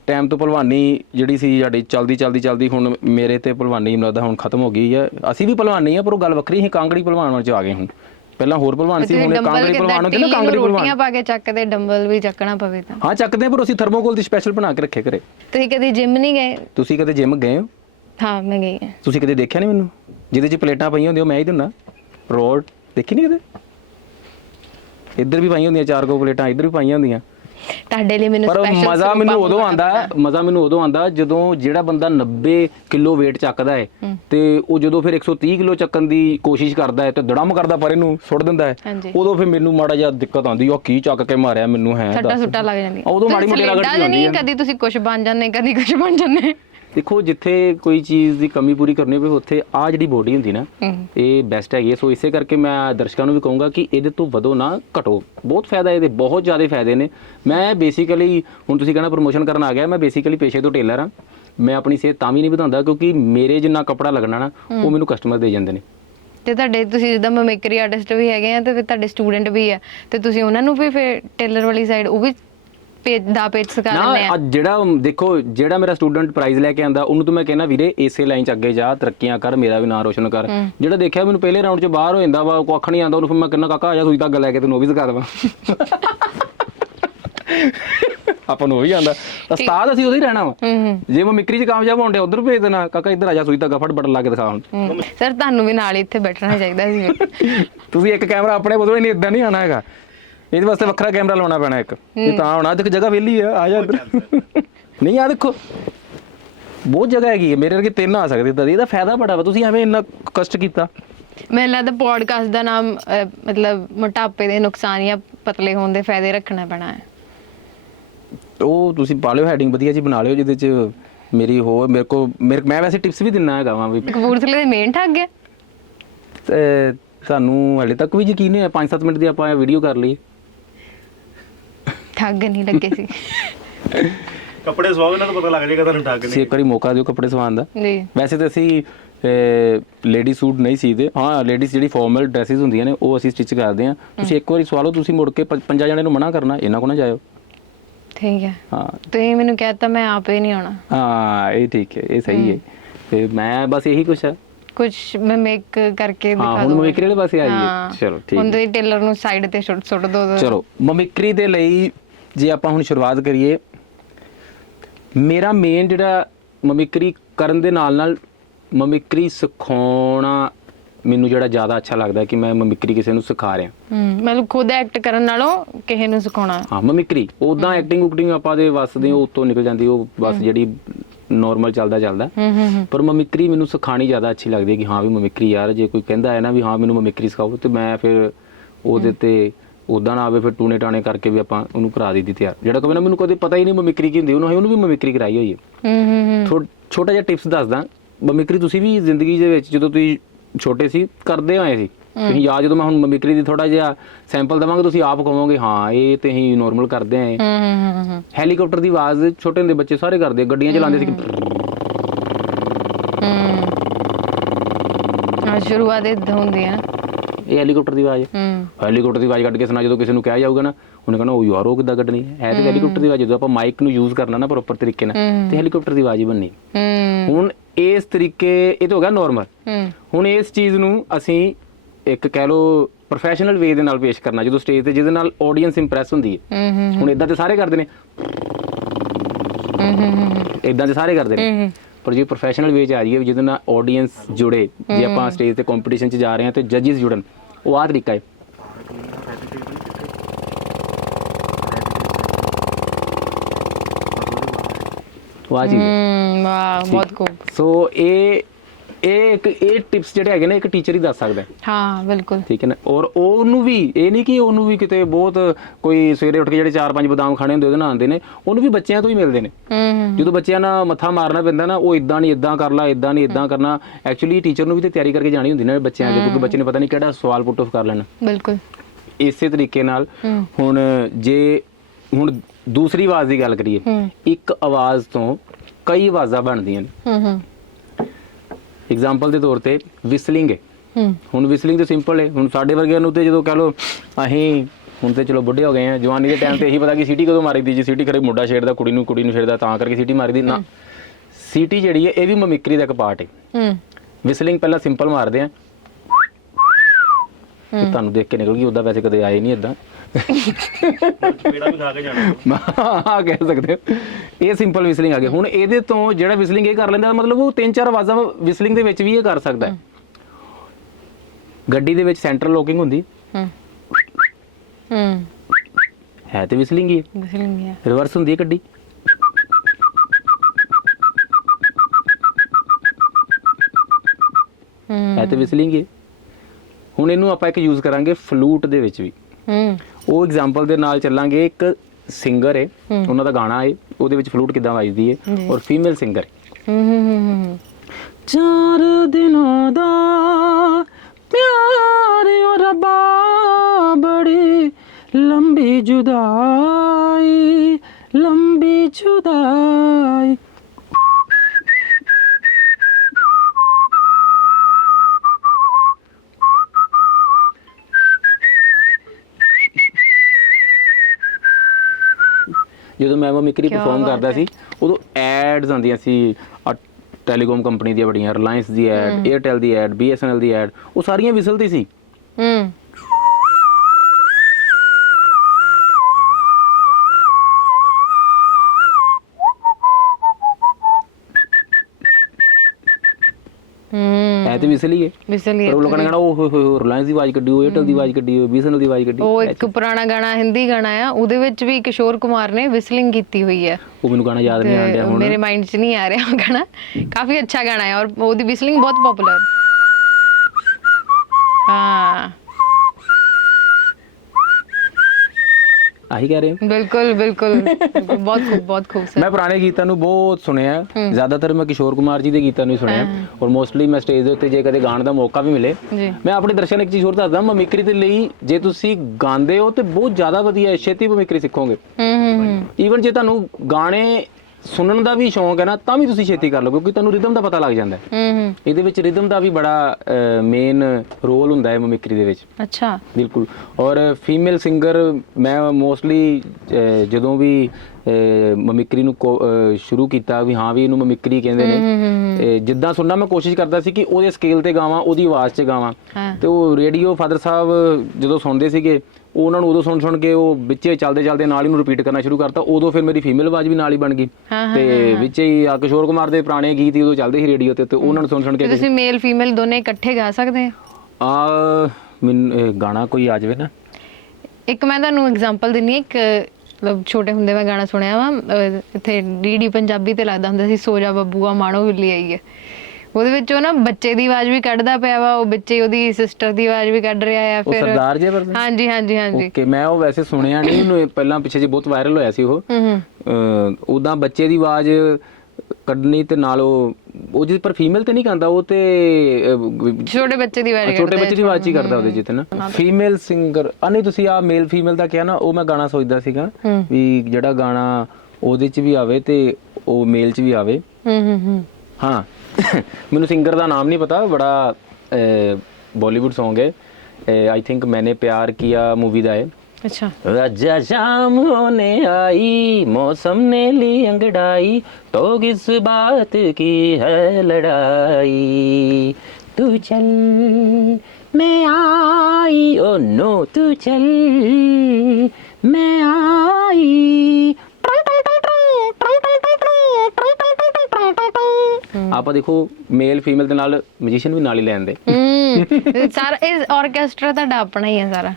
ਟਾਈਮ ਤੋਂ ਭਲਵਾਨੀ ਜਿਹੜੀ ਸੀ ਸਾਡੀ ਚਲਦੀ ਚਲਦੀ ਚਲਦੀ ਹੁਣ ਮੇਰੇ ਤੇ ਭਲਵਾਨੀ ਮੈਨੂੰ ਲੱਗਦਾ ਹੁਣ ਖਤਮ ਹੋ ਗਈ ਹੈ ਅਸੀਂ ਵੀ ਭਲਵਾਨੀ ਆ ਪਰ ਉਹ ਗੱਲ ਵੱਖਰੀ ਸੀ ਕਾਂਗੜੀ ਭਲਵਾਨ 'ਚ ਆ ਗਏ ਹੁਣ। ਪਹਿਲਾਂ ਹੋਰ ਭਲਵਾਨ ਸੀ ਹੁਣ ਕਾਂਗੜੀ ਭਲਵਾਨ ਹੁੰਦੇ ਨਾ ਕਾਂਗੜੀ ਰੋਟੀਆਂ ਭਲਵਾਨ। ਪਾ ਕੇ ਚੱਕਦੇ ਡੰਬਲ ਵੀ ਚੱਕਣਾ ਪਵੇ ਤਾਂ। ਹਾਂ ਚੱਕਦੇ ਆ, ਪਰ ਅਸੀਂ ਥਰਮੋਕੋਲ ਦੀ ਸਪੈਸ਼ਲ ਬਣਾ ਕੇ ਰੱਖੇ ਘਰੇ। ਤੁਸੀਂ ਕਦੀ ਜਿਮ ਨਹੀਂ ਗਏ? ਤੁਸੀਂ ਕਦੇ ਜਿਮ ਗਏ ਹੋ? ਹਾਂ ਮੈਂ ਗਈ ਹਾਂ। ਤੁਸੀਂ ਕਦੇ ਦੇਖਿਆ ਨਹੀਂ ਮੈਨੂੰ? ਜਿਹਦੇ 'ਚ ਪਲੇਟਾਂ ਪਈਆਂ ਹੁੰਦੀਆਂ ਉਹ ਮੈਂ ਹੀ ਦਿੰਦਾ। ਰੋਡ ਦੇਖੀ ਨਹੀਂ ਕਦੇ? ਇੱਧਰ ਵੀ ਪਾਈਆਂ ਹੁੰਦੀਆਂ ਚਾਰ ਕੋ ਪਲੇਟਾਂ ਇੱਧਰ ਵੀ ਪਾਈਆਂ ਹੁੰਦੀਆਂ। ਤੁਹਾਡੇ ਲਈ ਮੈਨੂੰ ਪਰ ਸਪੈਸ਼ਲ ਮਜ਼ਾ ਮੈਨੂੰ ਉਦੋਂ ਆਂਦਾ ਮਜ਼ਾ ਮੈਨੂੰ ਉਦੋਂ ਆਂਦਾ ਜਦੋਂ ਜਿਹੜਾ ਬੰਦਾ 90 ਕਿਲੋ weight ਚੱਕਦਾ ਹੈ ਤੇ ਉਹ ਜਦੋਂ ਫਿਰ 130 ਕਿਲੋ ਚੱਕਣ ਦੀ ਕੋਸ਼ਿਸ਼ ਕਰਦਾ ਹੈ ਤੇ ਦੜਮ ਕਰਦਾ ਪਰ ਇਹਨੂੰ ਸੁੱਟ ਦਿੰਦਾ ਹੈ ਉਦੋਂ ਫਿਰ ਮੈਨੂੰ ਮਾੜਾ ਜਿਹਾ ਦਿੱਕਤ ਆਉਂਦੀ ਉਹ ਕੀ ਚੱਕ ਕੇ ਮਾਰਿਆ ਮੈਨੂੰ ਹੈ ਸੱਟਾ ਸੁੱਟਾ ਲੱਗ ਜਾਂਦੀ ਉਦੋਂ ਮਾੜੀ ਮੋਟੀ ਨਹੀਂ ਹੁੰਦੀ ਹੈ। ਕਦੀ ਤੁਸੀਂ ਕੁਝ ਬਣ ਜਾਂਦੇ ਕਦੀ ਕੁਝ ਬਣ ਜਾਂਦੇ। ਦੇਖੋ ਜਿੱਥੇ ਕੋਈ ਚੀਜ਼ ਦੀ ਕਮੀ ਪੂਰੀ ਕਰਨੀ ਹੋਵੇ ਉੱਥੇ ਆ ਜਿਹੜੀ ਬੋਡੀ ਹੁੰਦੀ ਨਾ ਇਹ ਬੈਸਟ ਹੈਗੀ। ਸੋ ਇਸੇ ਕਰਕੇ ਮੈਂ ਦਰਸ਼ਕਾਂ ਨੂੰ ਵੀ ਕਹੂੰਗਾ ਕਿ ਇਹਦੇ ਤੋਂ ਵਧੋ ਨਾ ਘਟੋ। ਬਹੁਤ ਫਾਇਦਾ ਇਹਦੇ ਬਹੁਤ ਜ਼ਿਆਦਾ ਫਾਇਦੇ ਨੇ। ਮੈਂ ਬੇਸਿਕਲੀ ਹੁਣ ਤੁਸੀਂ ਕਹਿੰਦਾ ਪ੍ਰੋਮੋਸ਼ਨ ਕਰਨ ਆ ਗਿਆ ਮੈਂ ਬੇਸਿਕਲੀ ਪੇਸ਼ੇ ਤੋਂ ਟੇਲਰ ਹਾਂ। ਮੈਂ ਆਪਣੀ ਸਿਹਤ ਤਾਂ ਵੀ ਨਹੀਂ ਵਧਾਉਂਦਾ ਕਿਉਂਕਿ ਮੇਰੇ ਜਿੰਨਾ ਕੱਪੜਾ ਲੱਗਣਾ ਨਾ ਉਹ ਮੈਨੂੰ ਕਸਟਮਰ ਦੇ ਜਾਂਦੇ ਨੇ। ਤੇ ਤੁਹਾਡੇ ਤੁਸੀਂ ਜਿੱਦਾਂ ਮਮੇਕਰੀ ਆਰਟਿਸਟ ਵੀ ਹੈਗੇ ਆ ਤੇ ਫਿਰ ਤੁਹਾਡੇ ਸਟੂਡੈਂਟ ਵੀ ਆ ਤੇ ਤੁਸੀਂ ਉਹਨਾਂ ਨੂੰ ਵੀ ਫਿਰ ਟੇਲਰ ਵਾਲੀ ਸਾਈਡ ਉਹ ਵੀ ਪੇਜ ਦਾ ਪੇਜ ਨਾ ਲੈਂਦੇ ਆ। ਅੱਜ ਜਿਹੜਾ ਦੇਖੋ ਜਿਹੜਾ ਮੇਰਾ ਸਟੂਡੈਂਟ ਪ੍ਰਾਈਜ਼ ਲੈ ਕੇ ਆਂਦਾ ਉਹਨੂੰ ਤਾਂ ਮੈਂ ਕਹਿੰਦਾ ਵੀਰੇ ਇਸੇ ਲਾਈਨ 'ਚ ਅੱਗੇ ਜਾ ਤਰੱਕੀਆਂ ਕਰ ਮੇਰਾ ਵੀ ਨਾਂ ਰੋਸ਼ਨ ਕਰ। ਜਿਹੜਾ ਦੇਖਿਆ ਮੈਨੂੰ ਪਹਿਲੇ ਰਾਊਂਡ 'ਚ ਬਾਹਰ ਹੋ ਜਾਂਦਾ ਵਾ ਕੁੱਖ ਨਹੀਂ ਆਂਦਾ ਉਹਨੂੰ ਫਿਰ ਮੈਂ ਕਹਿੰਦਾ ਕਾਕਾ ਆ ਜਾ ਸੂਈ ਧਾਗਾ ਲੈ ਕੇ ਤੈਨੂੰ ਉਹ ਵੀ ਸਿਖਾ ਦੇਵਾਂ। (laughs) ਆਪਾਂ ਨੂੰ ਉਹ ਵੀ ਆਂਦਾ ਉਸਤਾਦ ਅਸੀਂ ਉਹਦੇ ਹੀ ਰਹਿਣਾ ਵਾ। ਜੇ ਮੈਂ ਮਿਕਰੀ 'ਚ ਕਾਮਯਾਬ ਹੋਣ ਡਿਆ ਉਧਰ ਭੇਜ ਦੇਣਾ। ਕਾਕਾ ਇੱਧਰ ਆ ਜਾ ਸੂਈ ਧਾਗਾ ਫਟ ਬਟਨ ਲਾ ਕੇ ਦਿਖਾ ਹੁਣ। ਹੂੰ। ਸਰ ਤੁਹਾਨੂੰ ਵੀ ਨਾਲ ਹੀ ਇੱਥੇ ਬੈਠਣਾ ਚਾਹੀਦਾ ਸੀ। (laughs) ਤੁਸੀਂ ਇੱਕ ਕੈਮਰਾ ਆਪਣੇ ਬਦਲੇ ਨਹੀਂ ਇਦਾਂ ਨਹੀਂ ਆਣਾ ਹੈਗਾ। ਇਹਦੇ ਵਾਸਤੇ ਵੱਖਰਾ ਕੈਮਰਾ ਲਾਉਣਾ ਪੈਣਾ ਇੱਕ। ਇਹ ਤਾਂ ਹੋਣਾ ਤੇ ਜਗ੍ਹਾ ਵਿਹਲੀ ਆ ਆ ਜਾ ਇੱਧਰ। ਨਹੀਂ ਆ ਦੇਖੋ। ਬਹੁਤ ਜਗ੍ਹਾ ਹੈਗੀ ਹੈ ਮੇਰੇ ਵਰਗੇ ਤਿੰਨ ਆ ਸਕਦੇ ਤਾਂ ਇਹਦਾ ਫਾਇਦਾ ਬੜਾ ਵਾ ਤੁਸੀਂ ਐਵੇਂ ਇੰਨਾ ਕਸ਼ਟ ਕੀਤਾ। ਮੈਨੂੰ ਲੱਗਦਾ ਪੋਡਕਾਸਟ ਦਾ ਨਾਮ ਅਹ, ਮਤਲਬ ਮੋਟਾਪੇ ਦੇ ਨੁਕਸਾਨ ਜਾਂ ਪਤਲੇ ਹੋਣ ਦੇ ਫਾਇਦੇ ਰੱਖਣਾ ਪੈਣਾ ਹੈ। ਉਹ ਤੁਸੀਂ ਪਾ ਲਿਓ ਹੈਡਿੰਗ ਵਧੀਆ ਜੀ ਬਣਾ ਲਿਓ ਜਿਹਦੇ ਚ ਮੇਰੀ ਹੋਰ ਮੇਰੇ ਕੋ ਮੇਰੇ ਮੈਂ ਵੈਸੇ ਟਿਪਸ ਵੀ ਦਿੰਨਾ ਹੈਗਾ ਵਾਂ ਵੀ। ਕਪੂਰਥਲੇ ਦੇ ਮੇਨ ਠੱਗ ਹੈ ਤੇ ਸਾਨੂੰ ਹਲੇ ਤੱਕ ਵੀ ਯਕੀਨ ਨਹੀਂ ਹੋਇਆ 5-7 ਮਿੰਟ ਦੀ ਆਪਾਂ ਇਹ ਵੀਡੀਓ ਕਰ ਲਈ। ਠੱਗ ਨਹੀਂ ਲੱਗੇ ਸੀ। ਕੱਪੜੇ ਸਵਾਓ ਇਹਨਾਂ ਤੋਂ ਪਤਾ ਲੱਗ ਜਾਏਗਾ ਤੁਹਾਨੂੰ ਠੱਗ ਨੇ ਇੱਕ ਵਾਰੀ ਮੌਕਾ ਦਿਓ ਕੱਪੜੇ ਸਵਾਉਣ ਦਾ। ਜੀ। ਵੈਸੇ ਤਾਂ ਅਸੀਂ ਲੇਡੀ ਸੂਟ ਨਹੀਂ ਸੀਦੇ ਹਾਂ ਲੇਡੀਜ਼ ਜਿਹੜੀ ਫਾਰਮਲ ਡਰੈਸਿਸ ਹੁੰਦੀਆਂ ਨੇ ਉਹ ਅਸੀਂ ਸਟਿਚ ਕਰਦੇ ਹਾਂ। ਤੁਸੀਂ ਇੱਕ ਵਾਰੀ ਸਵਾ ਲਓ ਤੁਸੀਂ ਮੁੜ ਕੇ ਪੰਜ- ਪੰਜਾਂ ਜਣਿਆਂ ਨੂੰ ਮਨਾ ਕਰਨਾ ਇਹਨਾਂ ਕੋਲ ਨਾ ਜਾਇਓ। ਠੀਕ ਹੈ। ਹਾਂ। ਤੁਸੀਂ ਮੈਨੂੰ ਕਹਿਤਾ ਮੈਂ ਆਪੇ ਨਹੀਂ ਆਉਣਾ। ਹਾਂ ਇਹ ਠੀਕ ਹੈ ਇਹ ਸਹੀ ਹੈ। ਤੇ ਮੈਂ ਬਸ ਇਹੀ ਕੁਛ ਹੈ ਕੁਝ ਮੈਂ ਮੇਕ ਕਰਕੇ ਦਿਖਾ ਹਾਂ ਹੁਣ ਦੂੰਗੀ। ਮਮਿਕਰੀ ਵਾਲੇ ਪਾਸੇ ਆ ਹਾਂ। ਜਾਈਏ ਚਲੋ ਠੀਕ ਹੁਣ ਹੈ। ਤੁਸੀਂ ਟੇਲਰ ਨੂੰ ਸਾਈਡ ਤੇ ਸੁੱਟ ਸੁੱਟ ਦੋ। ਚਲੋ ਮਮਿਕਰੀ ਦੇ ਲਈ ਜੇ ਆਪਾਂ ਹੁਣ ਸ਼ੁਰੂਆਤ ਕਰੀਏ ਮੇਰਾ ਮੇਨ ਜਿਹੜਾ ਮਮਿਕਰੀ ਕਰਨ ਦੇ ਨਾਲ ਨਾਲ ਮਮਿਕਰੀ ਸਿਖਾਉਣਾ ਮੈਨੂੰ ਜਿਹੜਾ ਜ਼ਿਆਦਾ ਅੱਛਾ ਲੱਗਦਾ ਕਿ ਮੈਂ ਮਮਿਕਰੀ ਕਿਸੇ ਨੂੰ ਸਿਖਾ ਰਿਹਾ। ਹੂੰ ਮਤਲਬ ਖੁਦ ਐਕਟ ਕਰਨ ਨਾਲੋਂ ਕਿਸੇ ਨੂੰ ਸਿਖਾਉਣਾ। ਹਾਂ ਮਮਿਕਰੀ ਉਦਾਂ ਐਕਟਿੰਗ ਉਕਟਿੰਗ ਆਪਾਂ ਦੇ ਵੱਸਦੇ ਉਹ ਉੱਤੋਂ ਨਿਕਲ ਜਾਂਦੀ ਉਹ ਬਸ ਜਿਹੜੀ ਨਾਰਮਲ ਚੱਲਦਾ ਚੱਲਦਾ। ਪਰ ਮਮਿਕਰੀ ਮੈਨੂੰ ਸਿਖਾਣੀ ਜ਼ਿਆਦਾ ਅੱਛੀ ਲੱਗਦੀ ਹੈ ਕਿ ਹਾਂ ਵੀ ਮਮਿਕਰੀ ਯਾਰ ਜੇ ਕੋਈ ਕਹਿੰਦਾ ਹੈ ਨਾ ਵੀ ਹਾਂ ਮੈਨੂੰ ਮਮਿਕਰੀ ਸਿਖਾਓ ਤੇ ਮੈਂ ਫਿਰ ਉਹਦੇ ਤੇ ਉਦਾਂ ਨਾ ਆਵੇ ਫਿਰ ਟੂਨੇ ਟਾਣੇ ਕਰਕੇ ਵੀ ਆਪਾਂ ਉਹਨੂੰ ਕਰਾ ਦਿੱਤੀ ਤਿਆਰ। ਜਿਹੜਾ ਕੋਈ ਨਾ ਮੈਨੂੰ ਕਦੇ ਪਤਾ ਹੀ ਨਹੀਂ ਮਮਿਕਰੀ ਕੀ ਹੁੰਦੀ ਉਹਨੂੰ ਉਹਨੂੰ ਵੀ ਮਮਿਕਰੀ ਕਰਾਈ ਹੋਈ ਹੈ। ਹੂੰ ਹੂੰ ਹੂੰ। ਛੋਟਾ ਜਿਹਾ ਟਿਪਸ ਦੱਸਦਾ ਮਮਿਕਰੀ ਤੁਸੀਂ ਵੀ ਜ਼ਿੰਦਗੀ ਦੇ ਵਿੱਚ ਜਦੋਂ ਤੁਸੀਂ ਛੋਟੇ ਸੀ ਕਰਦੇ ਆਏ ਸੀ। ਤੁਸੀਂ ਯਾਦ ਜਦੋਂ ਮੈਂ ਹੁਣ ਮਮਿਕਰੀ ਦੀ ਥੋੜਾ ਜਿਹਾ ਸੈਂਪਲ ਦਵਾਂਗਾ ਤੁਸੀਂ ਆਪ ਕਹੋਗੇ ਹਾਂ ਇਹ ਤੇ ਅਸੀਂ ਨਾਰਮਲ ਕਰਦੇ ਆਏ। ਹੂੰ ਹੂੰ ਹੂੰ ਹੂੰ ਹੈਲੀਕਾਪਟਰ ਦੀ ਆਵਾਜ਼ ਛੋਟੇ ਹੁੰਦੇ ਬੱਚੇ ਸਾਰੇ ਕਰਦੇ ਆ, ਗੱਡੀਆਂ ਚਲਾਉਂਦੇ ਸੀ ਹਾਂ। ਸ਼ੁਰੂਆਤ ਹੁੰਦੀ ਹੈ ਨਾ। ਇਹ ਹੈਲੀਕਾਪਟਰ ਦੀ ਆਵਾਜ਼ ਹੈ। ਹੈਲੀਕਾਪਟਰ ਦੀ ਆਵਾਜ਼ ਕੱਢ ਕੇ ਸੁਣਾ ਜਦੋਂ ਕਿਸੇ ਨੂੰ ਕਿਹਾ ਜਾਊਗਾ ਨਾ ਉਹਨੇ ਕਹਣਾ ਉਹ ਯਾਰ ਉਹ ਕਿੱਦਾਂ ਕੱਢਣੀ ਹੈ? ਇਹ ਤੇ ਹੈਲੀਕਾਪਟਰ ਦੀ ਆਵਾਜ਼ ਜਦੋਂ ਆਪਾਂ ਮਾਈਕ ਨੂੰ ਯੂਜ਼ ਕਰਨਾ ਨਾ ਪ੍ਰੋਪਰ ਤਰੀਕੇ ਨਾਲ ਤੇ ਹੈਲੀਕਾਪਟਰ ਦੀ ਆਵਾਜ਼ ਹੀ ਬਣਨੀ। ਹੁਣ ਇਸ ਤਰੀਕੇ ਇਹ ਤਾਂ ਹੋ ਗਿਆ ਨਾਰਮਲ ਹੁਣ ਇਸ ਚੀਜ਼ ਨੂੰ ਅਸੀਂ ਇੱਕ ਕਹਿ ਲੋ ਪ੍ਰੋਫੈਸ਼ਨਲ ਵੇ ਦੇ ਨਾਲ ਪੇਸ਼ ਕਰਨਾ ਜਦੋਂ ਸਟੇਜ ਤੇ ਜਿਹਦੇ ਨਾਲ ਆਡੀਅנס ਇੰਪ੍ਰੈਸ ਹੁੰਦੀ ਹੈ। ਹੁਣ ਇਦਾਂ ਤੇ ਸਾਰੇ ਕਰਦੇ ਨੇ। ਇਦਾਂ ਤੇ ਸਾਰੇ ਕਰਦੇ ਨੇ। ਪਰ ਜੇ ਪ੍ਰੋਫੈਸ਼ਨਲ ਵੇ ਚ ਆ ਜਾਈਏ ਜਿਹਦੇ ਨਾਲ ਆਡੀਅנס ਜੁੜੇ ਜੇ ਆਪਾਂ ਸਟੇਜ ਤੇ ਕੰਪੀਟੀਸ਼ਨ ਚ ਜਾ ਰਹੇ ਹਾਂ ਤੇ ਜੱਜਸ ਜੁੜਨ ਉਹ ਆਹ ਤਰੀਕਾ ਹੈ। ਵਾਹ ਜੀ ਹੂੰ। ਵਾਹ ਬਹੁਤ ਖੂਬ ਸੋ ਇਹ ਇਹ ਇੱਕ ਇਹ ਟਿਪਸ ਜਿਹੜੇ ਹੈਗੇ ਨੇ ਇੱਕ ਟੀਚਰ ਹੀ ਦੱਸ ਸਕਦਾ ਹੈ। ਹਾਂ ਬਿਲਕੁਲ। ਠੀਕ ਹੈ ਨਾ? ਔਰ ਉਹਨੂੰ ਵੀ ਇਹ ਨਹੀਂ ਕਿ ਉਹਨੂੰ ਵੀ ਕਿਤੇ ਬਹੁਤ ਕੋਈ ਸਵੇਰੇ ਉੱਠ ਕੇ ਜਿਹੜੇ 4-5 ਬਦਾਮ ਖਾਣੇ ਹੁੰਦੇ ਉਹਦੇ ਨਾਲ ਆਉਂਦੇ ਨੇ ਉਹਨੂੰ ਵੀ ਬੱਚਿਆਂ ਤੋਂ ਹੀ ਮਿਲਦੇ ਨੇ। ਜਦੋਂ ਬੱਚਿਆਂ ਨਾਲ ਮੱਥਾ ਮਾਰਨਾ ਪੈਂਦਾ ਨਾ ਉਹ ਇਦਾਂ ਨਹੀਂ ਇਦਾਂ ਕਰ ਲਾ ਇਦਾਂ ਨਹੀਂ ਇਦਾਂ ਕਰਨਾ। ਐਕਚੁਅਲੀ ਟੀਚਰ ਨੂੰ ਵੀ ਤੇ ਤਿਆਰੀ ਕਰਕੇ ਜਾਣੀ ਹੁੰਦੀ ਨਾ ਬੱਚਿਆਂ ਦੀ ਕਿਉਂਕਿ ਬੱਚੇ ਨੇ ਪਤਾ ਨਹੀਂ ਕਿਹੜਾ ਸਵਾਲ ਪੁੱਟ ਆਫ ਕਰ ਲੈਣਾ। ਬਿਲਕੁਲ। ਇਸੇ ਤਰੀਕੇ ਨਾਲ ਹੁਣ ਜੇ ਹੁਣ ਦੂਸਰੀ ਆਵਾਜ਼ ਦੀ ਗੱਲ ਕਰੀਏ ਇੱਕ ਆਵਾਜ਼ ਤੋਂ ਕਈ ਆਵਾਜ਼ਾਂ ਬਣਦੀਆਂ ਨੇ। ਹੂੰ ਹੂੰ। ਐਗਜ਼ਾਮਪਲ ਦੇ ਤੌਰ ਤੇ ਵਿਸਲਿੰਗ ਹੈ। ਹੂੰ ਹੁਣ ਵਿਸਲਿੰਗ ਤੇ ਸਿੰਪਲ ਹੈ। ਹੁਣ ਸਾਡੇ ਵਰਗਿਆਂ ਨੂੰ ਤੇ ਜਦੋਂ ਕਹ ਲੋ ਅਸੀਂ ਹੁਣ ਤੇ ਚਲੋ ਬੁੱਢੇ ਹੋ ਗਏ ਆ ਜਵਾਨੀ ਦੇ ਟਾਈਮ ਤੇ ਇਹੀ ਪਤਾ ਕਿ ਸੀਟੀ ਕਦੋਂ ਮਾਰੀਦੀ ਜੀ। ਸੀਟੀ ਕਰੇ ਮੁੰਡਾ ਛੇੜਦਾ ਕੁੜੀ ਨੂੰ ਕੁੜੀ ਨੂੰ ਛੇੜਦਾ ਤਾਂ ਕਰਕੇ ਸੀਟੀ ਮਾਰੀਦੀ ਨਾ ਸੀਟੀ ਜਿਹੜੀ ਹੈ ਇਹ ਵੀ ਮਮਿਕਰੀ ਦਾ ਇੱਕ ਪਾਰਟ ਹੈ। ਹੂੰ ਵਿਸਲਿੰਗ ਪਹਿਲਾਂ ਸਿੰਪਲ ਮਾਰਦੇ ਆ। ਤੁਹਾਨੂੰ ਦੇਖ ਕੇ ਨਿਕਲ ਗਈ ਉਦਾਂ ਵੈਸੇ ਕਦੇ ਆਏ ਨਹੀਂ ਇਦਾਂ ਪੇੜਾ ਵੀ ਖਾ ਕੇ ਜਾਣਾ। ਹਾਂ ਕਹਿ ਸਕਦੇ ਹੋ। ਇਹ ਸਿੰਪਲ ਵਿਸਲਿੰਗ ਆ ਗਈ। ਹੁਣ ਇਹਦੇ ਤੋਂ ਜਿਹੜਾ ਵਿਸਲਿੰਗ ਇਹ ਕਰ ਲੈਂਦਾ ਮਤਲਬ ਉਹ ਤਿੰਨ ਚਾਰ ਆਵਾਜ਼ਾਂ ਵਿਸਲਿੰਗ ਦੇ ਵਿੱਚ ਵੀ ਇਹ ਕਰ ਸਕਦਾ ਹੈ। ਗੱਡੀ ਦੇ ਵਿੱਚ ਸੈਂਟਰਲ ਲੋਕਿੰਗ ਹੁੰਦੀ। ਹੂੰ। ਹੂੰ। ਹੈ ਤੇ ਵਿਸਲਿੰਗ ਹੀ ਹੈ। ਬਿਲਕੁਲ ਗਿਆ ਰਿਵਰਸ ਹੁੰਦੀ ਹੈ ਗੱਡੀ। ਹੂੰ। ਹੈ ਤੇ ਵਿਸਲਿੰਗ ਹੀ ਹੈ। ਹੁਣ ਇਹਨੂੰ ਆਪਾਂ ਇੱਕ ਯੂਜ਼ ਕਰਾਂਗੇ ਫਲੂਟ ਦੇ ਵਿੱਚ ਵੀ। ਹੂੰ। ਉਹ ਐਗਜ਼ਾਮਪਲ ਦੇ ਨਾਲ ਚੱਲਾਂਗੇ ਇੱਕ ਸਿੰਗਰ ਹੈ। ਉਹਨਾਂ ਦਾ ਗਾਣਾ ਹੈ ਉਹਦੇ ਵਿੱਚ ਫਲੂਟ ਕਿਦਾਂ ਵੱਜਦੀ ਹੈ। ਔਰ ਫੀਮੇਲ ਸਿੰਗਰ ਹੂੰ ਹੂੰ ਹੂੰ ਹੂੰ ਚਾਰ ਦਿਨਾਂ ਦਾ ਪਿਆਰ ਓ ਰੱਬਾ ਬੜੀ ਲੰਬੀ ਜੁਦਾਈ ਲੰਬੀ ਜੁਦਾਈ ਮੈਂ ਮਿਮਿਕਰੀ ਕਿਆ ਪਰਫਾਰਮ ਬਾਤ ਕਰਦਾ ਹੈ। ਸੀ ਉਦੋਂ ਐਡਸ ਆਉਂਦੀਆਂ ਸੀ ਟੈਲੀਕਾਮ ਕੰਪਨੀ ਦੀਆਂ ਬੜੀਆਂ ਰਿਲਾਇੰਸ ਦੀ ਐਡ 에ਅਰਟੈਲ ਦੀ ਐਡ BSNL ਦੀ ਐਡ ਉਹ ਸਾਰੀਆਂ ਵਿਸਲ ਤੇ ਸੀ ਤੇ ਵਿਸਲ ਹੀ ਹੈ। ਬਿਸਲੀ ਪਰ ਉਹ ਲੋਕਾਂ ਨੇ ਕਹਿਣਾ ਉਹ ਹੋਏ ਹੋਏ ਰਿਲਾਇੰਸ ਦੀ ਆਵਾਜ਼ ਕੱਢੀ ਉਹ 에ਅਰਟੈਲ ਦੀ ਆਵਾਜ਼ ਕੱਢੀ ਉਹ BSNL ਦੀ ਆਵਾਜ਼ ਕੱਢੀ। ਉਹ ਇੱਕ ਪੁਰਾਣਾ ਗਾਣਾ ਹਿੰਦੀ ਗਾਣਾ ਆ ਉਹਦੇ ਵਿੱਚ ਵੀ ਕਿਸ਼ੋਰ ਕੁਮਾਰ ਨੇ ਵਿਸਲਿੰਗ ਕੀਤੀ ਹੋਈ ਹੈ। ਉਹ ਮੈਨੂੰ ਗਾਣਾ ਯਾਦ ਨਹੀਂ ਤੇ ਹੁਣ। ਮੇਰੇ ਮਾਈਂਡ 'ਚ ਨਹੀਂ ਆ ਰਿਹਾ ਉਹ ਗਾਣਾ। ਕਾਫੀ ਅੱਛਾ ਗਾਣਾ ਹੈ ਔਰ ਉਹਦੀ ਵਿਸਲਿੰਗ ਬਹੁਤ ਪਪੂਲਰ ਹਾਂ। ਆਹੀ ਕਹਿ ਰਹੇ ਬਿਲਕੁਲ ਬਿਲਕੁਲ ਬਿਲਕੁਲ, (laughs) ਬਹੁਤ ਖੂਬ ਬਹੁਤ ਖੂਬ ਸਰ ਮੈਂ ਪੁਰਾਣੇ ਗੀਤਾਂ ਨੂੰ ਬਹੁਤ ਸੁਣਿਆ। ਹੈ। ਜ਼ਿਆਦਾਤਰ ਮੈਂ ਕਿਸ਼ੋਰ ਕੁਮਾਰ ਜੀ ਦੇ ਗੀਤਾਂ ਨੂੰ ਹੀ ਸੁਣਿਆ। ਔਰ ਮੋਸਟਲੀ ਮੈਂ ਸਟੇਜ ਦੇ ਉੱਤੇ ਜੇ ਕਦੇ ਗਾਣ ਦਾ ਮੌਕਾ ਵੀ ਮਿਲੇ ਜੀ। ਮੈਂ ਆਪਣੇ ਦਰਸ਼ਨ ਇੱਕ ਚੀਜ਼ ਹੋਰ ਦੱਸਦਾ। ਮਮਿਕਰੀ ਦੇ ਲਈ ਜੇ ਤੁਸੀਂ ਗਾਉਂਦੇ ਹੋ ਤੇ ਬਹੁਤ ਜ਼ਿਆਦਾ ਵਧੀਆ ਹੈ, ਛੇਤੀ ਮਮਿਕਰੀ ਸਿੱਖੋਗੇ। ਹੂੰ ਹੂੰ ਹੂੰ। ਈਵਨ ਜੇ ਤੁਹਾਨੂੰ ਗਾਣੇ ਸੁਣਨ ਦਾ ਵੀ ਸ਼ੌਂਕ ਹੈ ਨਾ ਤਾਂ ਵੀ ਤੁਸੀਂ ਛੇਤੀ ਕਰ ਲਓ ਕਿਉਂਕਿ ਤੁਹਾਨੂੰ ਰਿਦਮ ਦਾ ਪਤਾ ਲੱਗ ਜਾਂਦਾ ਹੈ। ਹੂੰ ਹੂੰ। ਇਹਦੇ ਵਿੱਚ ਰਿਦਮ ਦਾ ਵੀ ਬੜਾ ਮੇਨ ਰੋਲ ਹੁੰਦਾ ਹੈ ਮਮਿਕਰੀ ਦੇ ਵਿੱਚ। ਅੱਛਾ। ਬਿਲਕੁਲ। ਔਰ ਫੀਮੇਲ ਸਿੰਗਰ ਮੈਂ ਮੋਸਟਲੀ ਜਦੋਂ ਵੀ ਮਮਿਕਰੀ ਨੂੰ ਸ਼ੁਰੂ ਕੀਤਾ ਵੀ ਹਾਂ ਵੀ ਇਹਨੂੰ ਮਮਿਕਰੀ ਕਹਿੰਦੇ ਨੇ। ਜਿੱਦਾਂ ਸੁਣਨਾ ਮੈਂ ਕੋਸ਼ਿਸ਼ ਕਰਦਾ ਸੀ ਕਿ ਉਹਦੇ ਸਕੇਲ ਤੇ ਗਾਵਾਂ ਉਹਦੀ ਆਵਾਜ਼ 'ਚ ਗਾਵਾਂ। ਤੇ ਉਹ ਰੇਡੀਓ ਫਾਦਰ ਸਾਹਿਬ ਜਦੋਂ ਸੁਣਦੇ ਸੀਗੇ ਉਹ ਉਹਨਾਂ ਨੂੰ ਉਦੋਂ ਸੁਣ ਸੁਣ ਕੇ ਉਹ ਵਿੱਚੇ ਚੱਲਦੇ ਚੱਲਦੇ ਨਾਲ ਹੀ ਨੂੰ ਰਿਪੀਟ ਕਰਨਾ ਸ਼ੁਰੂ ਕਰਤਾ ਉਦੋਂ ਫਿਰ ਮੇਰੀ ਫੀਮੇਲ ਆਵਾਜ਼ ਵੀ ਨਾਲ ਹੀ ਬਣ ਗਈ। ਤੇ ਵਿੱਚੇ ਹੀ ਆ ਕਿਸ਼ੋਰ ਕੁਮਾਰ ਦੇ ਪੁਰਾਣੇ ਗੀਤ ਹੀ ਉਦੋਂ ਚੱਲਦੇ ਸੀ ਰੇਡੀਓ ਤੇ ਤੇ ਉਹਨਾਂ ਨੂੰ ਸੁਣ ਸੁਣ ਕੇ ਤੁਸੀਂ ਮੇਲ ਫੀਮੇਲ ਦੋਨੇ ਇਕੱਠੇ ਗਾ ਸਕਦੇ ਆ ਮੈਨੂੰ ਇਹ ਗਾਣਾ ਕੋਈ ਆ ਜਾਵੇ ਨਾ। ਇੱਕ ਮੈਂ ਤੁਹਾਨੂੰ ਐਗਜ਼ਾਮਪਲ ਦਿੰਨੀ ਇੱਕ ਮਤਲਬ ਛੋਟੇ ਹੁੰਦੇ ਮੈਂ ਗਾਣਾ ਸੁਣਿਆ ਵਾ ਇੱਥੇ ਡੀਡੀ ਪੰਜਾਬੀ ਤੇ ਲੱਗਦਾ ਹੁੰਦਾ ਸੀ ਸੋਜਾ ਬੱਬੂਆ ਮਾਣੋ ਵਿੱਲੀ ਆਈ ਹੈ। ਉਹਦੇ ਵਿੱਚ ਉਹ ਨਾ ਬੱਚੇ ਦੀ ਆਵਾਜ਼ ਵੀ ਕੱਢਦਾ ਪਿਆ ਵਾ ਉਹ ਬੱਚੇ ਉਹਦੀ ਸਿਸਟਰ ਦੀ ਆਵਾਜ਼ ਵੀ ਕੱਢ ਰਿਹਾ ਆ ਉਹ ਫਿਰ ਸਰਦਾਰ ਜੇ ਵਰਗਾ ਹਾਂਜੀ ਹਾਂਜੀ ਹਾਂਜੀ। ਓਕੇ ਮੈਂ ਉਹ ਵੈਸੇ ਸੁਣਿਆ ਨਹੀਂ ਉਹਨੂੰ ਪਹਿਲਾਂ ਪਿੱਛੇ ਜੇ ਬਹੁਤ ਵਾਇਰਲ ਹੋਇਆ ਸੀ ਉਹ। ਹੂੰ ਹੂੰ। ਉਦਾਂ ਬੱਚੇ ਦੀ ਆਵਾਜ਼ ਕੱਢਣੀ ਤੇ ਨਾਲ ਉਹ ਉਹ ਜਿਸ ਪਰ ਫੀਮੇਲ ਤੇ ਨਹੀਂ ਗਾਉਂਦਾ ਉਹ ਤੇ ਅਹ, ਛੋਟੇ ਬੱਚੇ ਦੀ ਆਵਾਜ਼ ਛੋਟੇ ਬੱਚੇ ਦੀ ਆਵਾਜ਼ ਹੀ ਕਰਦਾ ਉਹਦੇ ਜਿੱਤੇ ਨਾ। ਫੀਮੇਲ ਸਿੰਗਰ ਆ ਨਹੀਂ ਤੁਸੀਂ ਆ ਮੇਲ ਫੀਮੇਲ ਦਾ ਕਿਹਾ ਨਾ ਉਹ ਮੈਂ ਗਾਣਾ ਸੋਚਦਾ ਸੀਗਾ ਹੂੰ। ਵੀ ਜਿਹੜਾ ਗਾਣਾ ਉਹਦੇ ਚ ਵੀ ਆਵੇ ਤੇ ਉਹ ਮੇਲ ਚ ਵੀ ਆਵੇ। ਹੂੰ ਹੂੰ ਹੂੰ। ਹਾਂ। ਮੈਨੂੰ ਸਿੰਗਰ ਦਾ ਨਾਮ ਨਹੀਂ ਪਤਾ ਬੜਾ ਬਾਲੀਵੁੱਡ Song ਹੈ। ਆਈ ਥਿੰਕ ਮੈਨੇ ਪਿਆਰ ਕੀਆ ਮੂਵੀ ਦਾ ਹੈ। ਅੱਛਾ। ਰਾਜਾ ਸ਼ਾਮ ਹੋਨੇ ਆਈ ਮੌਸਮ ਨੇ ਲੀ ਅੰਗੜਾਈ ਤੋ ਕਿਸ ਬਾਤ ਕੀ ਹੈ ਲੜਾਈ? ਤੂੰ ਚੱਲ ਮੈਂ ਆਈ ਓ ਨੋ ਤੂੰ ਚੱਲ ਮੈਂ ਆਪਾਂ ਦੇਖੋ ਮੇਲ ਫੀਮੇਲ ਦੇ ਨਾਲ ਮਿਊਜ਼ੀਸ਼ੀਅਨ ਵੀ ਨਾਲ ਹੀ ਲੈਂਦੇ ਹੂੰ। ਸਾਰਾ ਇਹ ਆਰਕੈਸਟਰਾ ਤੁਹਾਡਾ ਆਪਣਾ ਹੀ ਹੈ ਸਾਰਾ।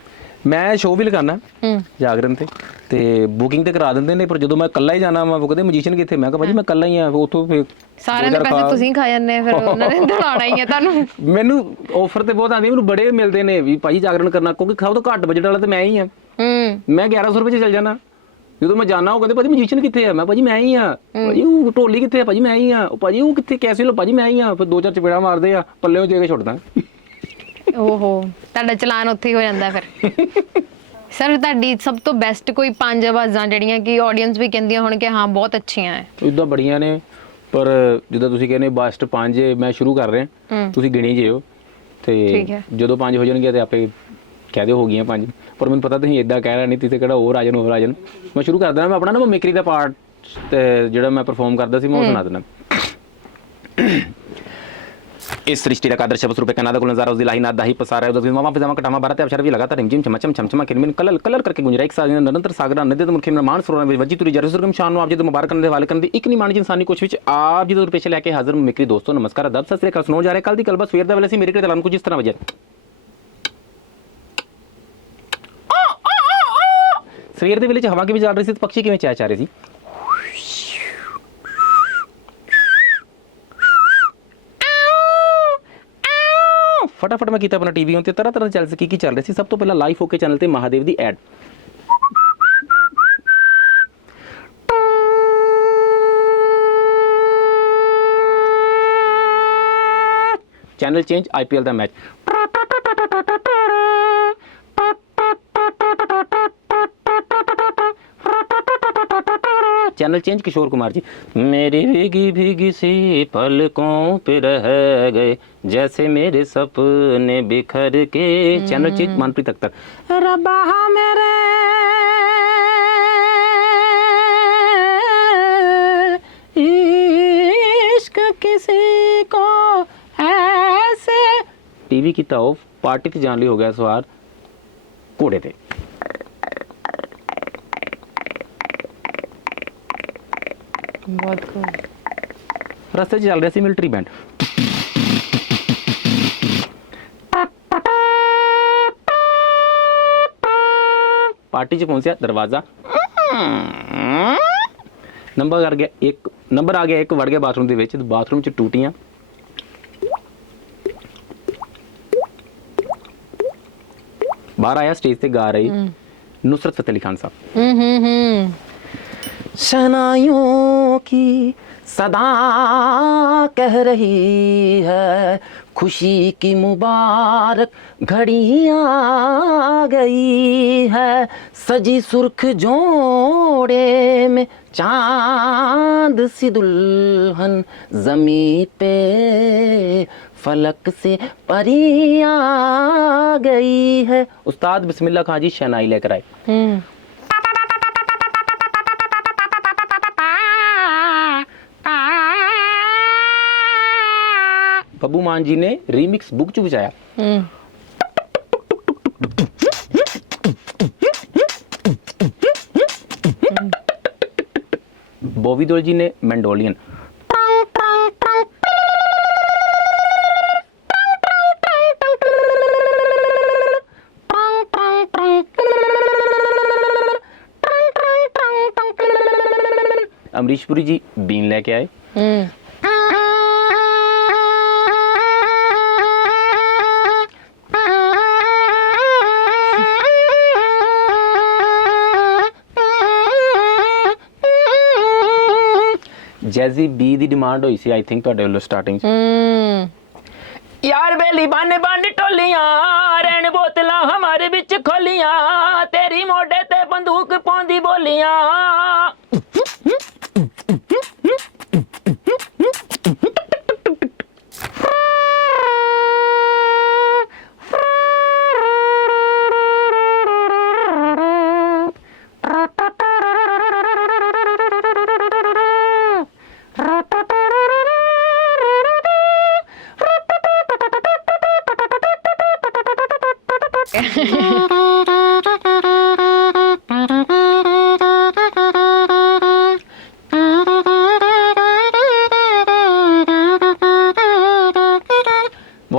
ਮੈਂ ਸ਼ੋਅ ਵੀ ਲਗਾਉਣਾ ਹੂੰ। ਜਾਗਰਣ ਤੇ। ਤੇ ਬੁਕਿੰਗ ਤੇ ਕਰਾ ਦਿੰਦੇ ਨੇ ਪਰ ਜਦੋਂ ਮੈਂ ਇਕੱਲਾ ਹੀ ਜਾਣਾ ਵਾ ਉਹ ਕਹਿੰਦੇ ਮਜੀਸ਼ੀਅਨ ਕਿੱਥੇ? ਮੈਂ ਕਿਹਾ ਭਾਜੀ ਮੈਂ ਇਕੱਲਾ ਹੀ ਆ ਉਥੋਂ ਫਿਰ ਸਾਰਿਆਂ ਦੋ ਪੈਸੇ ਤੁਸੀਂ ਖਾ ਜਾਂਦੇ ਆ, ਫਿਰ ਉਹਨਾਂ ਨੇ ਦਲਾਣਾ ਹੀ ਹੈ ਤੁਹਾਨੂੰ। (laughs) ਮੈਨੂੰ ਆਫਰ ਤੇ ਬਹੁਤ ਆਉਂਦੀ ਮੈਨੂੰ ਬੜੇ ਮਿਲਦੇ ਨੇ ਵੀ ਭਾਜੀ ਜਾਗਰਣ ਕਰਨਾ ਕਿਉਂਕਿ ਸਭ ਤੋਂ ਘੱਟ ਬਜਟ ਵਾਲਾ ਤੇ ਮੈਂ ਹੀ ਆ। ਮੈਂ 1100 ਰੁਪਏ ਚ ਚੱਲ ਜਾਣਾ। ਜਦੋਂ ਮੈਂ ਜਾਣਾ ਉਹ ਕਹਿੰਦੇ ਭਾਜੀ ਮਜੀਸ਼ੀਅਨ ਕਿੱਥੇ ਆ? ਮੈਂ ਭਾਜੀ ਮੈਂ ਹੀ ਆ। ਭਾਜੀ ਉਹ ਢੋਲੀ ਕਿੱਥੇ ਆ? ਭਾਜੀ ਮੈਂ ਹੀ ਆ। ਉਹ ਭਾਜੀ ਉਹ ਕਿੱਥੇ? ਕੈਸੇ ਲੋ ਭਾਜੀ ਮੈਂ ਹੀ ਆ। ਫਿਰ ਦੋ ਚਾਰ ਚਪੇੜਾ ਮਾਰਦੇ ਆ ਪੱਲੇ ਦੇ ਕੇ ਛੁੱਟਦਾ। ਓਹੋ ਤੁਹਾਡਾ ਚਲਾਨ ਉੱਥੇ ਹੀ ਹੋ ਜਾਂਦਾ ਫਿਰ। (laughs) ਸਰ ਤੁਹਾਡੀ ਸਭ ਤੋਂ ਬੈਸਟ ਕੋਈ ਪੰਜ ਆਵਾਜ਼ਾਂ ਜਿਹੜੀਆਂ ਕਿ ਆਡੀਅנס ਵੀ ਕਹਿੰਦੀਆਂ ਹੁਣ ਕਿ ਹਾਂ ਬਹੁਤ ਅੱਛੀਆਂ ਹੈ ਇਦਾਂ ਬੜੀਆਂ ਨੇ ਪਰ ਜਿੱਦਾਂ ਤੁਸੀਂ ਕਹਿੰਦੇ ਬਸਟ ਪੰਜ ਮੈਂ ਸ਼ੁਰੂ ਕਰ ਰਿਹਾ। ਤੁਸੀਂ ਗਿਣੀ ਜਿਓ। ਤੇ। ਜਦੋਂ ਪੰਜ ਹੋ ਜਾਣਗੇ ਤੇ ਆਪੇ ਕਹਿ ਦਿਓ ਹੋ ਗਈਆਂ ਪੰਜ। ਪਰ ਮੈਨੂੰ ਪਤਾ ਤੁਸੀਂ ਇਦਾਂ ਕਹਿ ਰਹੇ ਨਹੀਂ ਤੁਸੀਂ ਕਿਹੜਾ ਹੋਰ ਆ ਜਾਣ ਹੋਰ ਆ ਜਾਣ ਮੈਂ ਸ਼ੁਰੂ ਕਰ ਦਿੰਦਾ ਮੈਂ ਆਪਣਾ ਨਾ ਮਿਕਰੀ ਦਾ ਪਾਰਟ ਤੇ ਜਿਹੜਾ ਮੈਂ ਪਰਫਾਰਮ ਕਰਦਾ ਸੀ ਮੈਂ ਉਹ ਸੁਣਾ ਦਿੰਦਾ इस सृष्टि का आदर्श स्वरूप कनादा को नजारा उस दिलाही नादा ही पसारा है उदय मामा पिजामा कटामा भारत अक्षर भी लगातार रिमझिम चमचम चमचमा किरमिन कलर कलर करके गुंजरा एक साथ निरंतर सागरा नदी मुख्य निर्माण सरोवर में वजी तुरी जर सुरगम शान ਨੂੰ ਆਪ ਜੀ ਦੇ ਮੁਬਾਰਕ ਕਰਨ ਦੇ ਹਵਾਲੇ ਕਰਨ ਦੀ ਇੱਕ ਨਹੀਂ ਮਾਣੀ ਇਨਸਾਨੀ ਕੋਸ਼ਿਸ਼ ਵਿੱਚ ਆਪ ਜੀ ਦੇ ਰੁਪੇਸ਼ ਲੈ ਕੇ ਹਾਜ਼ਰ ਮਿਕਰੀ ਦੋਸਤੋ ਨਮਸਕਾਰ ਅਦਬ ਸਤਿ ਸ੍ਰੀ ਅਕਾਲ ਸੁਣੋ ਜਾ ਰਿਹਾ ਕੱਲ ਦੀ ਕਲਬਾ ਸਵੇਰ ਦਾ ਵੇਲੇ ਸੀ ਮੇਰੇ ਕੋਲ ਅਲਾਰਮ ਕੁਝ ਇਸ ਤਰ੍ਹਾਂ ਵਜੇ ਸਵੇਰ ਦੇ ਵੇਲੇ ਚ ਹਵਾ ਕਿਵੇਂ ਚੱਲ ਰਹੀ ਸੀ ਤੇ ਪੰਛੀ ਕਿਵੇਂ ਚਹਿ ਚਾ ਰਹੇ ਸੀ? ਫਟਾਫਟ ਮੈਂ ਕੀਤਾ ਆਪਣਾ ਟੀਵੀ ਤੇ, ਤਰ੍ਹਾਂ ਤਰ੍ਹਾਂ ਚੱਲ ਸੀ, ਕੀ ਕੀ ਚੱਲ ਰਿਹਾ ਸੀ। ਸਭ ਤੋਂ ਪਹਿਲਾਂ ਲਾਈਵ ਹੋ ਕੇ ਚੈਨਲ ਤੇ ਮਹਾਦੇਵ ਦੀ ਐਡ ਚੈਨਲ ਚੇਂਜ ਆਈਪੀਐਲ ਦਾ match channel change Kishore Kumar ji मेरी भीगी भीगी सी पलकों पे रह गए जैसे मेरे सपने बिखर के। चैनल चेंज मनप्रीत अख्तर रबा मेरे इश्क किसी को ऐसे। टीवी की तरफ़ पार्टी से जान ली हो गया सवार घोड़े थे ਬਹੁਤ cool ਰਸਤੇ 'ਚ ਚੱਲ ਰਿਹਾ ਸੀ ਮਿਲਟਰੀ ਬੈਂਡ ਪਾਰਟੀ 'ਚ ਪਹੁੰਚਿਆ ਦਰਵਾਜ਼ਾ। ਨੰਬਰ ਕਰ ਗਿਆ ਇੱਕ ਨੰਬਰ ਆ ਗਿਆ ਇੱਕ ਵੜ ਗਿਆ ਬਾਥਰੂਮ ਦੇ ਵਿੱਚ ਬਾਥਰੂਮ 'ਚ ਟੂਟੀਆਂ। ਬਾਹਰ ਆਇਆ ਸਟੇਜ ਤੇ ਗਾ ਰਹੀ ਨੁਸਰਤ ਫਤਿਹ ਅਲੀ ਖਾਨ ਸਾਹਿਬ। ਹੂੰ ਹੂੰ ਹੂੰ। शनाइयों की सदा कह रही है, खुशी की मुबारक घड़ी आ गई है, सजी सुर्ख जोड़े में चाँद सी दुल्हन जमी पे फलक से परी आ गई है। उस्ताद बिस्मिल्लाह खां जी, शहनाई लेकर आए। ਹੂੰ ਬੱਬੂ ਮਾਨ ਜੀ ਨੇ ਰੀਮਿਕਸ ਬੁੱਕ ਚ ਵਜਾਇਆ ਹੂੰ ਬੋਬੀ ਦਿਓਲ ਜੀ ਨੇ ਮੈਂਡੋਲੀਅਨ ਅਮਰੀਸ਼ਪੁਰੀ ਜੀ ਬੀਨ ਜੈਜ਼ੀ ਬੀ ਦੀ ਡਿਮਾਂਡ ਹੋਈ ਸੀ ਆਈ ਥਿੰਕ ਤੁਹਾਡੇ ਵੱਲੋਂ ਸਟਾਰਟਿੰਗ ਚ। ਹੂੰ। ਯਾਰ ਬੇਲੀ ਬੰਨ ਬੰਨ ਟੋਲੀਆਂ, ਰਹਿਣ ਬੋਤਲਾਂ ਹਮਾਰੇ ਵਿੱਚ ਖੋਲੀਆਂ, ਤੇਰੀ ਮੋਢੇ ਤੇ ਬੰਦੂਕ ਪਾਉਂਦੀ ਬੋਲੀਆਂ।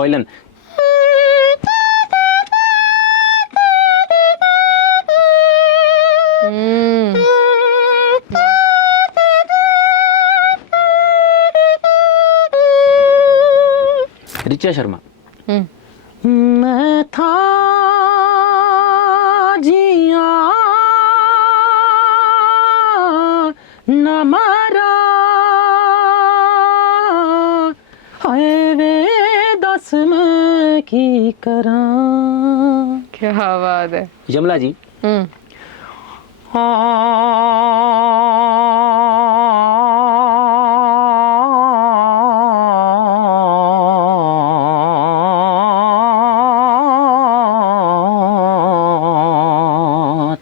violin. రిచా శర్మ ਜਮਲਾ ਜੀ। ਹੂੰ।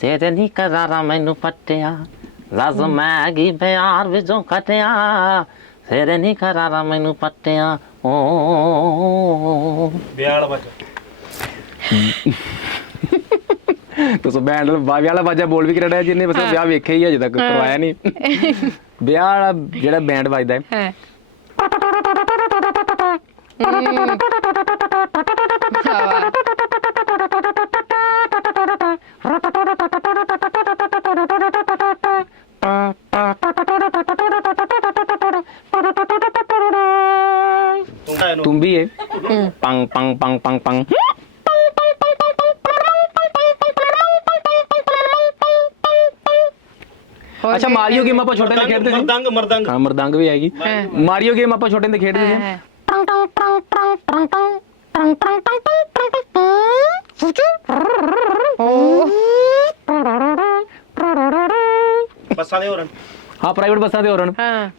ਤੇਰੇ ਨੀ ਕਰਾਰਾ ਮੈਨੂੰ ਪੱਟਿਆ। ਲਜ਼ਮ ਆ ਗਈ ਪਿਆਰ ਵਿੱਚੋਂ ਕਟਿਆ ਤੇਰੇ ਨਹੀਂ ਕਰਾਰਾ ਮੈਨੂੰ ਪੱਟਿਆ। ਓ। ਬਿਆਲ ਵਜ ਤੁਸੀਂ ਬੈਂਡ ਵਿਆਹ ਵਾਲਾ ਬਾਜਾ ਬੋਲ ਵੀ ਕਰੜਾ ਜਿੰਨੇ ਬਸ ਵਿਆਹ ਵੇਖਿਆ ਹੀ ਅਜੇ ਤੱਕ ਕਰਵਾਇਆ ਨਹੀਂ। (laughs) ਵਿਆਹ ਵਾਲਾ ਜਿਹੜਾ ਬੈਂਡ ਵੱਜਦਾ ਹੈ। ਹੈ। ਤੂੰ ਤਾਂ ਇਹਨੂੰ ਤੁਮ ਵੀ ਹੈ। ਪੰਗ ਪੰਗ ਪੰਗ ਪੰਗ ਪੰਗ। ਅੱਛਾ ਮਾਰੀਓ ਗੇਮ ਆਪਾਂ ਛੋਟੇ ਤੇ ਖੇਡਦੇ ਸੀ? ਮਰਦੰਗ ਮਰਦੰਗ। ਹਾਂ ਮਰਦੰਗ ਵੀ ਹੈਗੀ। ਮਾਰੀਓ ਗੇਮ ਆਪਾਂ ਛੋਟੇ ਤੇ ਖੇਡਦੇ ਸੀ। ਬੱਸਾਂ ਦੇ ਹੋਰਨ। ਹਾਂ ਪ੍ਰਾਈਵੇਟ ਬੱਸਾਂ ਤੇ ਹੋਰਨ। ਹਾਂ।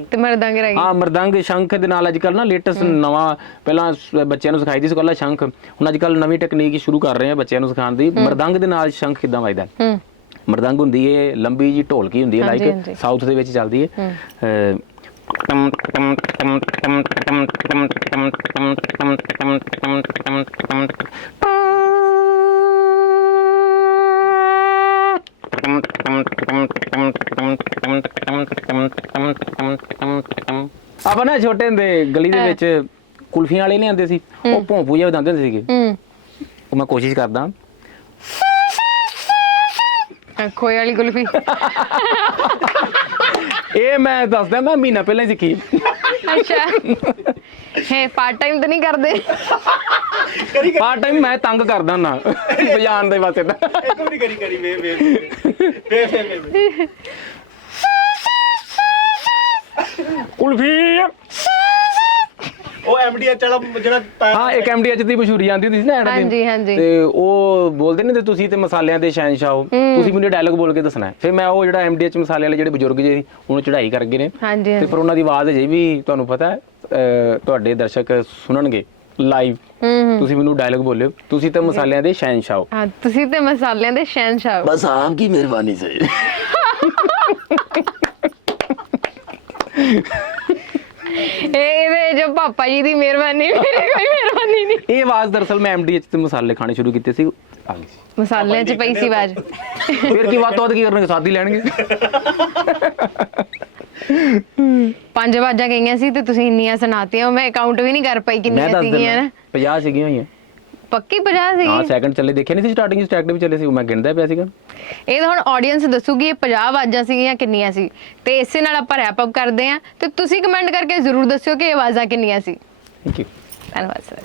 ਮਰਦੰਗ ਤੇ ਮਰਦਾਂਗ ਰਹਿ ਗਈ ਹਾਂ ਮਰਦੰਗ ਸ਼ੰਖ ਦੇ ਨਾਲ ਅੱਜ ਕੱਲ ਨਾ ਲੇਟੈਸਟ ਨਵਾਂ ਪਹਿਲਾਂ ਬੱਚਿਆਂ ਨੂੰ ਸਿਖਾਈ ਦੀ ਸੀ ਕੋਲਾ ਸ਼ੰਖ ਹੁਣ ਅੱਜ ਕੱਲ ਨਵੀਂ ਟੈਕਨੀਕ ਸ਼ੁਰੂ ਕਰ ਰਹੇ ਆ ਬੱਚਿਆਂ ਨੂੰ ਸਿਖਾਉਣ ਦੀ ਮਰਦੰਗ ਦੇ ਨਾਲ ਸ਼ੰਖ ਕਿਦਾਂ ਵੱਜਦਾ ਹੈ? ਮਰਦੰਗ ਹੁੰਦੀ ਹੈ ਲੰਬੀ ਜੀ ਢੋਲਕੀ ਹੁੰਦੀ ਹਾਂਜੀ, ਲਾਈਕ। ਸਾਊਥ ਦੇ ਵਿੱਚ ਚੱਲਦੀ ਹੈ ਆਪਾਂ ਨਾ ਛੋਟੇ ਹੁੰਦੇ ਗਲੀ ਦੇ ਵਿੱਚ ਕੁਲਫੀਆਂ ਵਾਲੇ ਨਹੀਂ ਆਉਂਦੇ ਸੀ ਉਹ ਭੌਂਪੂ ਜਿਹਾ ਵਜਾਉਂਦੇ ਹੁੰਦੇ ਸੀਗੇ। ਹੂੰ। ਉਹ ਮੈਂ ਕੋਸ਼ਿਸ਼ ਕਰਦਾ। ਖੋਏ ਵਾਲੀ ਕੁਲਫੀ। ਇਹ ਮੈਂ ਦੱਸਦਾ ਮੈਂ ਮਹੀਨਾ ਪਹਿਲਾਂ ਹੀ ਸਿੱਖੀ। ਅੱਛਾ। ਹੈ ਪਾਰਟ ਟਾਈਮ ਤਾਂ ਨਹੀਂ ਕਰਦੇ। ਕਰੀ ਪਾਰਟ ਟਾਈਮ ਮੈਂ ਤੰਗ ਕਰਦਾ ਨਾ ਵਜਾਣ ਦੇ ਵਾਸਤੇ ਤਾਂ। ਇੱਕ ਵਾਰੀ ਕਰੀ ਕਰੀ ਵੇ। ਵੇ ਵੇ ਵੇ ਵੇ। (laughs) ਕੁਲਫੀ। ਉਹ ਐਮਡੀਐਚ ਵਾਲਾ ਜਿਹੜਾ ਹਾਂ ਇੱਕ ਐਮਡੀਐਚ ਦੀ ਮਸ਼ਹੂਰੀ ਆਂਦੀ ਹੁੰਦੀ ਸੀ ਨਾ ਐਡ ਦੀ ਹਾਂਜੀ, ਹਾਂਜੀ। ਤੇ ਉਹ ਬੋਲਦੇ ਨੇ ਤੇ ਤੁਸੀਂ ਤੇ ਮਸਾਲਿਆਂ ਦੇ ਸ਼ਹਿਨशाह ਹੋ। ਤੁਸੀਂ ਮੈਨੂੰ ਡਾਇਲੌਗ ਬੋਲ ਕੇ ਦੱਸਣਾ ਫਿਰ ਮੈਂ ਉਹ ਜਿਹੜਾ ਐਮਡੀਐਚ ਮਸਾਲੇ ਵਾਲੇ ਜਿਹੜੇ ਬਜ਼ੁਰਗ ਜੀ ਉਹਨੂੰ ਚੜਾਈ ਕਰ ਗਏ ਨੇ। ਹਾਂਜੀ, ਤੇ ਪਰ ਉਹਨਾਂ ਦੀ ਆਵਾਜ਼ ਅਜੇ ਵੀ ਤੁਹਾਨੂੰ ਪਤਾ ਤੁਹਾਡੇ ਦਰਸ਼ਕ ਸੁਣਨਗੇ ਲਾਈਵ ਤੁਸੀਂ ਮੈਨੂੰ ਡਾਇਲੋਗ ਬੋਲਿਓ। ਤੁਸੀਂ ਤਾਂ ਮਸਾਲਿਆਂ ਦੇ ਸ਼ਹਿਨशाह ਹੋ। ਹਾਂ ਤੁਸੀਂ ਤੇ ਮਸਾਲਿਆਂ ਦੇ ਸ਼ਹਿਨशाह ਹੋ। बस आपकी मेहरबानी से ਇਹਦੇ ਜੋ ਪਾਪਾ ਜੀ ਦੀ ਮਿਹਰਬਾਨੀ ਮੇਰੀ ਕੋਈ ਮਿਹਰਬਾਨੀ ਨਹੀਂ। ਇਹ ਆਵਾਜ਼ ਦਰਅਸਲ ਮੈਂ ਐਮਡੀਐਚ ਤੇ ਮਸਾਲੇ ਖਾਣੇ ਸ਼ੁਰੂ ਕੀਤੇ ਸੀ ਆ ਗਈ ਸੀ। ਮਸਾਲਿਆਂ 'ਚ ਪਈ ਸੀ ਆਵਾਜ਼। ਫਿਰ ਕੀ ਵੱਧ ਤੋਂ ਵੱਧ ਕੀ ਕਰਨਗੇ ਸਾਥ ਹੀ ਲੈਣਗੇ? ਪੰਜ ਆਵਾਜ਼ਾਂ ਗਈਆਂ ਸੀ ਤੇ ਤੁਸੀਂ ਇੰਨੀਆਂ ਸੁਣਾਤੀਆਂ ਮੈਂ ਕਾਊਂਟ ਵੀ ਨਹੀਂ ਕਰ ਪਾਈ ਮੈਂ ਕਿੰਨੀਆਂ ਦੱਸ ਸੀਗੀਆਂ ਦਿੰਦਾ ਨਾ। 50 ਸੀਗੀਆਂ ਹੋਈਆਂ। ਪੱਕੀ 50 ਹਾਂ ਸੀਗੀ ਸੈਕੰਡ ਚੱਲੇ ਦੇਖੇ ਨਹੀਂ ਸੀ ਸਟਾਰਟਿੰਗ ਸਟੈਕ ਦੇ ਵੀ ਚੱਲੇ ਸੀ ਉਹ ਮੈਂ ਗਿਣਦਾ ਪਿਆ ਸੀਗਾ। ਇਹ ਤਾਂ ਹੁਣ ਆਡੀਅנס ਦੱਸੂਗੀ ਇਹ 50 ਆਵਾਜ਼ਾਂ ਸੀਗੀਆਂ ਕਿੰਨੀਆਂ ਸੀ। ਤੇ ਇਸੇ ਨਾਲ ਆਪਾਂ ਰੈਪ ਅਪ ਕਰਦੇ ਆਂ ਤੇ ਤੁਸੀਂ ਕਮੈਂਟ ਕਰਕੇ ਜ਼ਰੂਰ ਦੱਸਿਓ ਕਿ ਇਹ ਆਵਾਜ਼ਾਂ ਕਿੰਨੀਆਂ ਸੀ। ਥੈਂਕ ਯੂ ਧੰਨਵਾਦ ਸਰ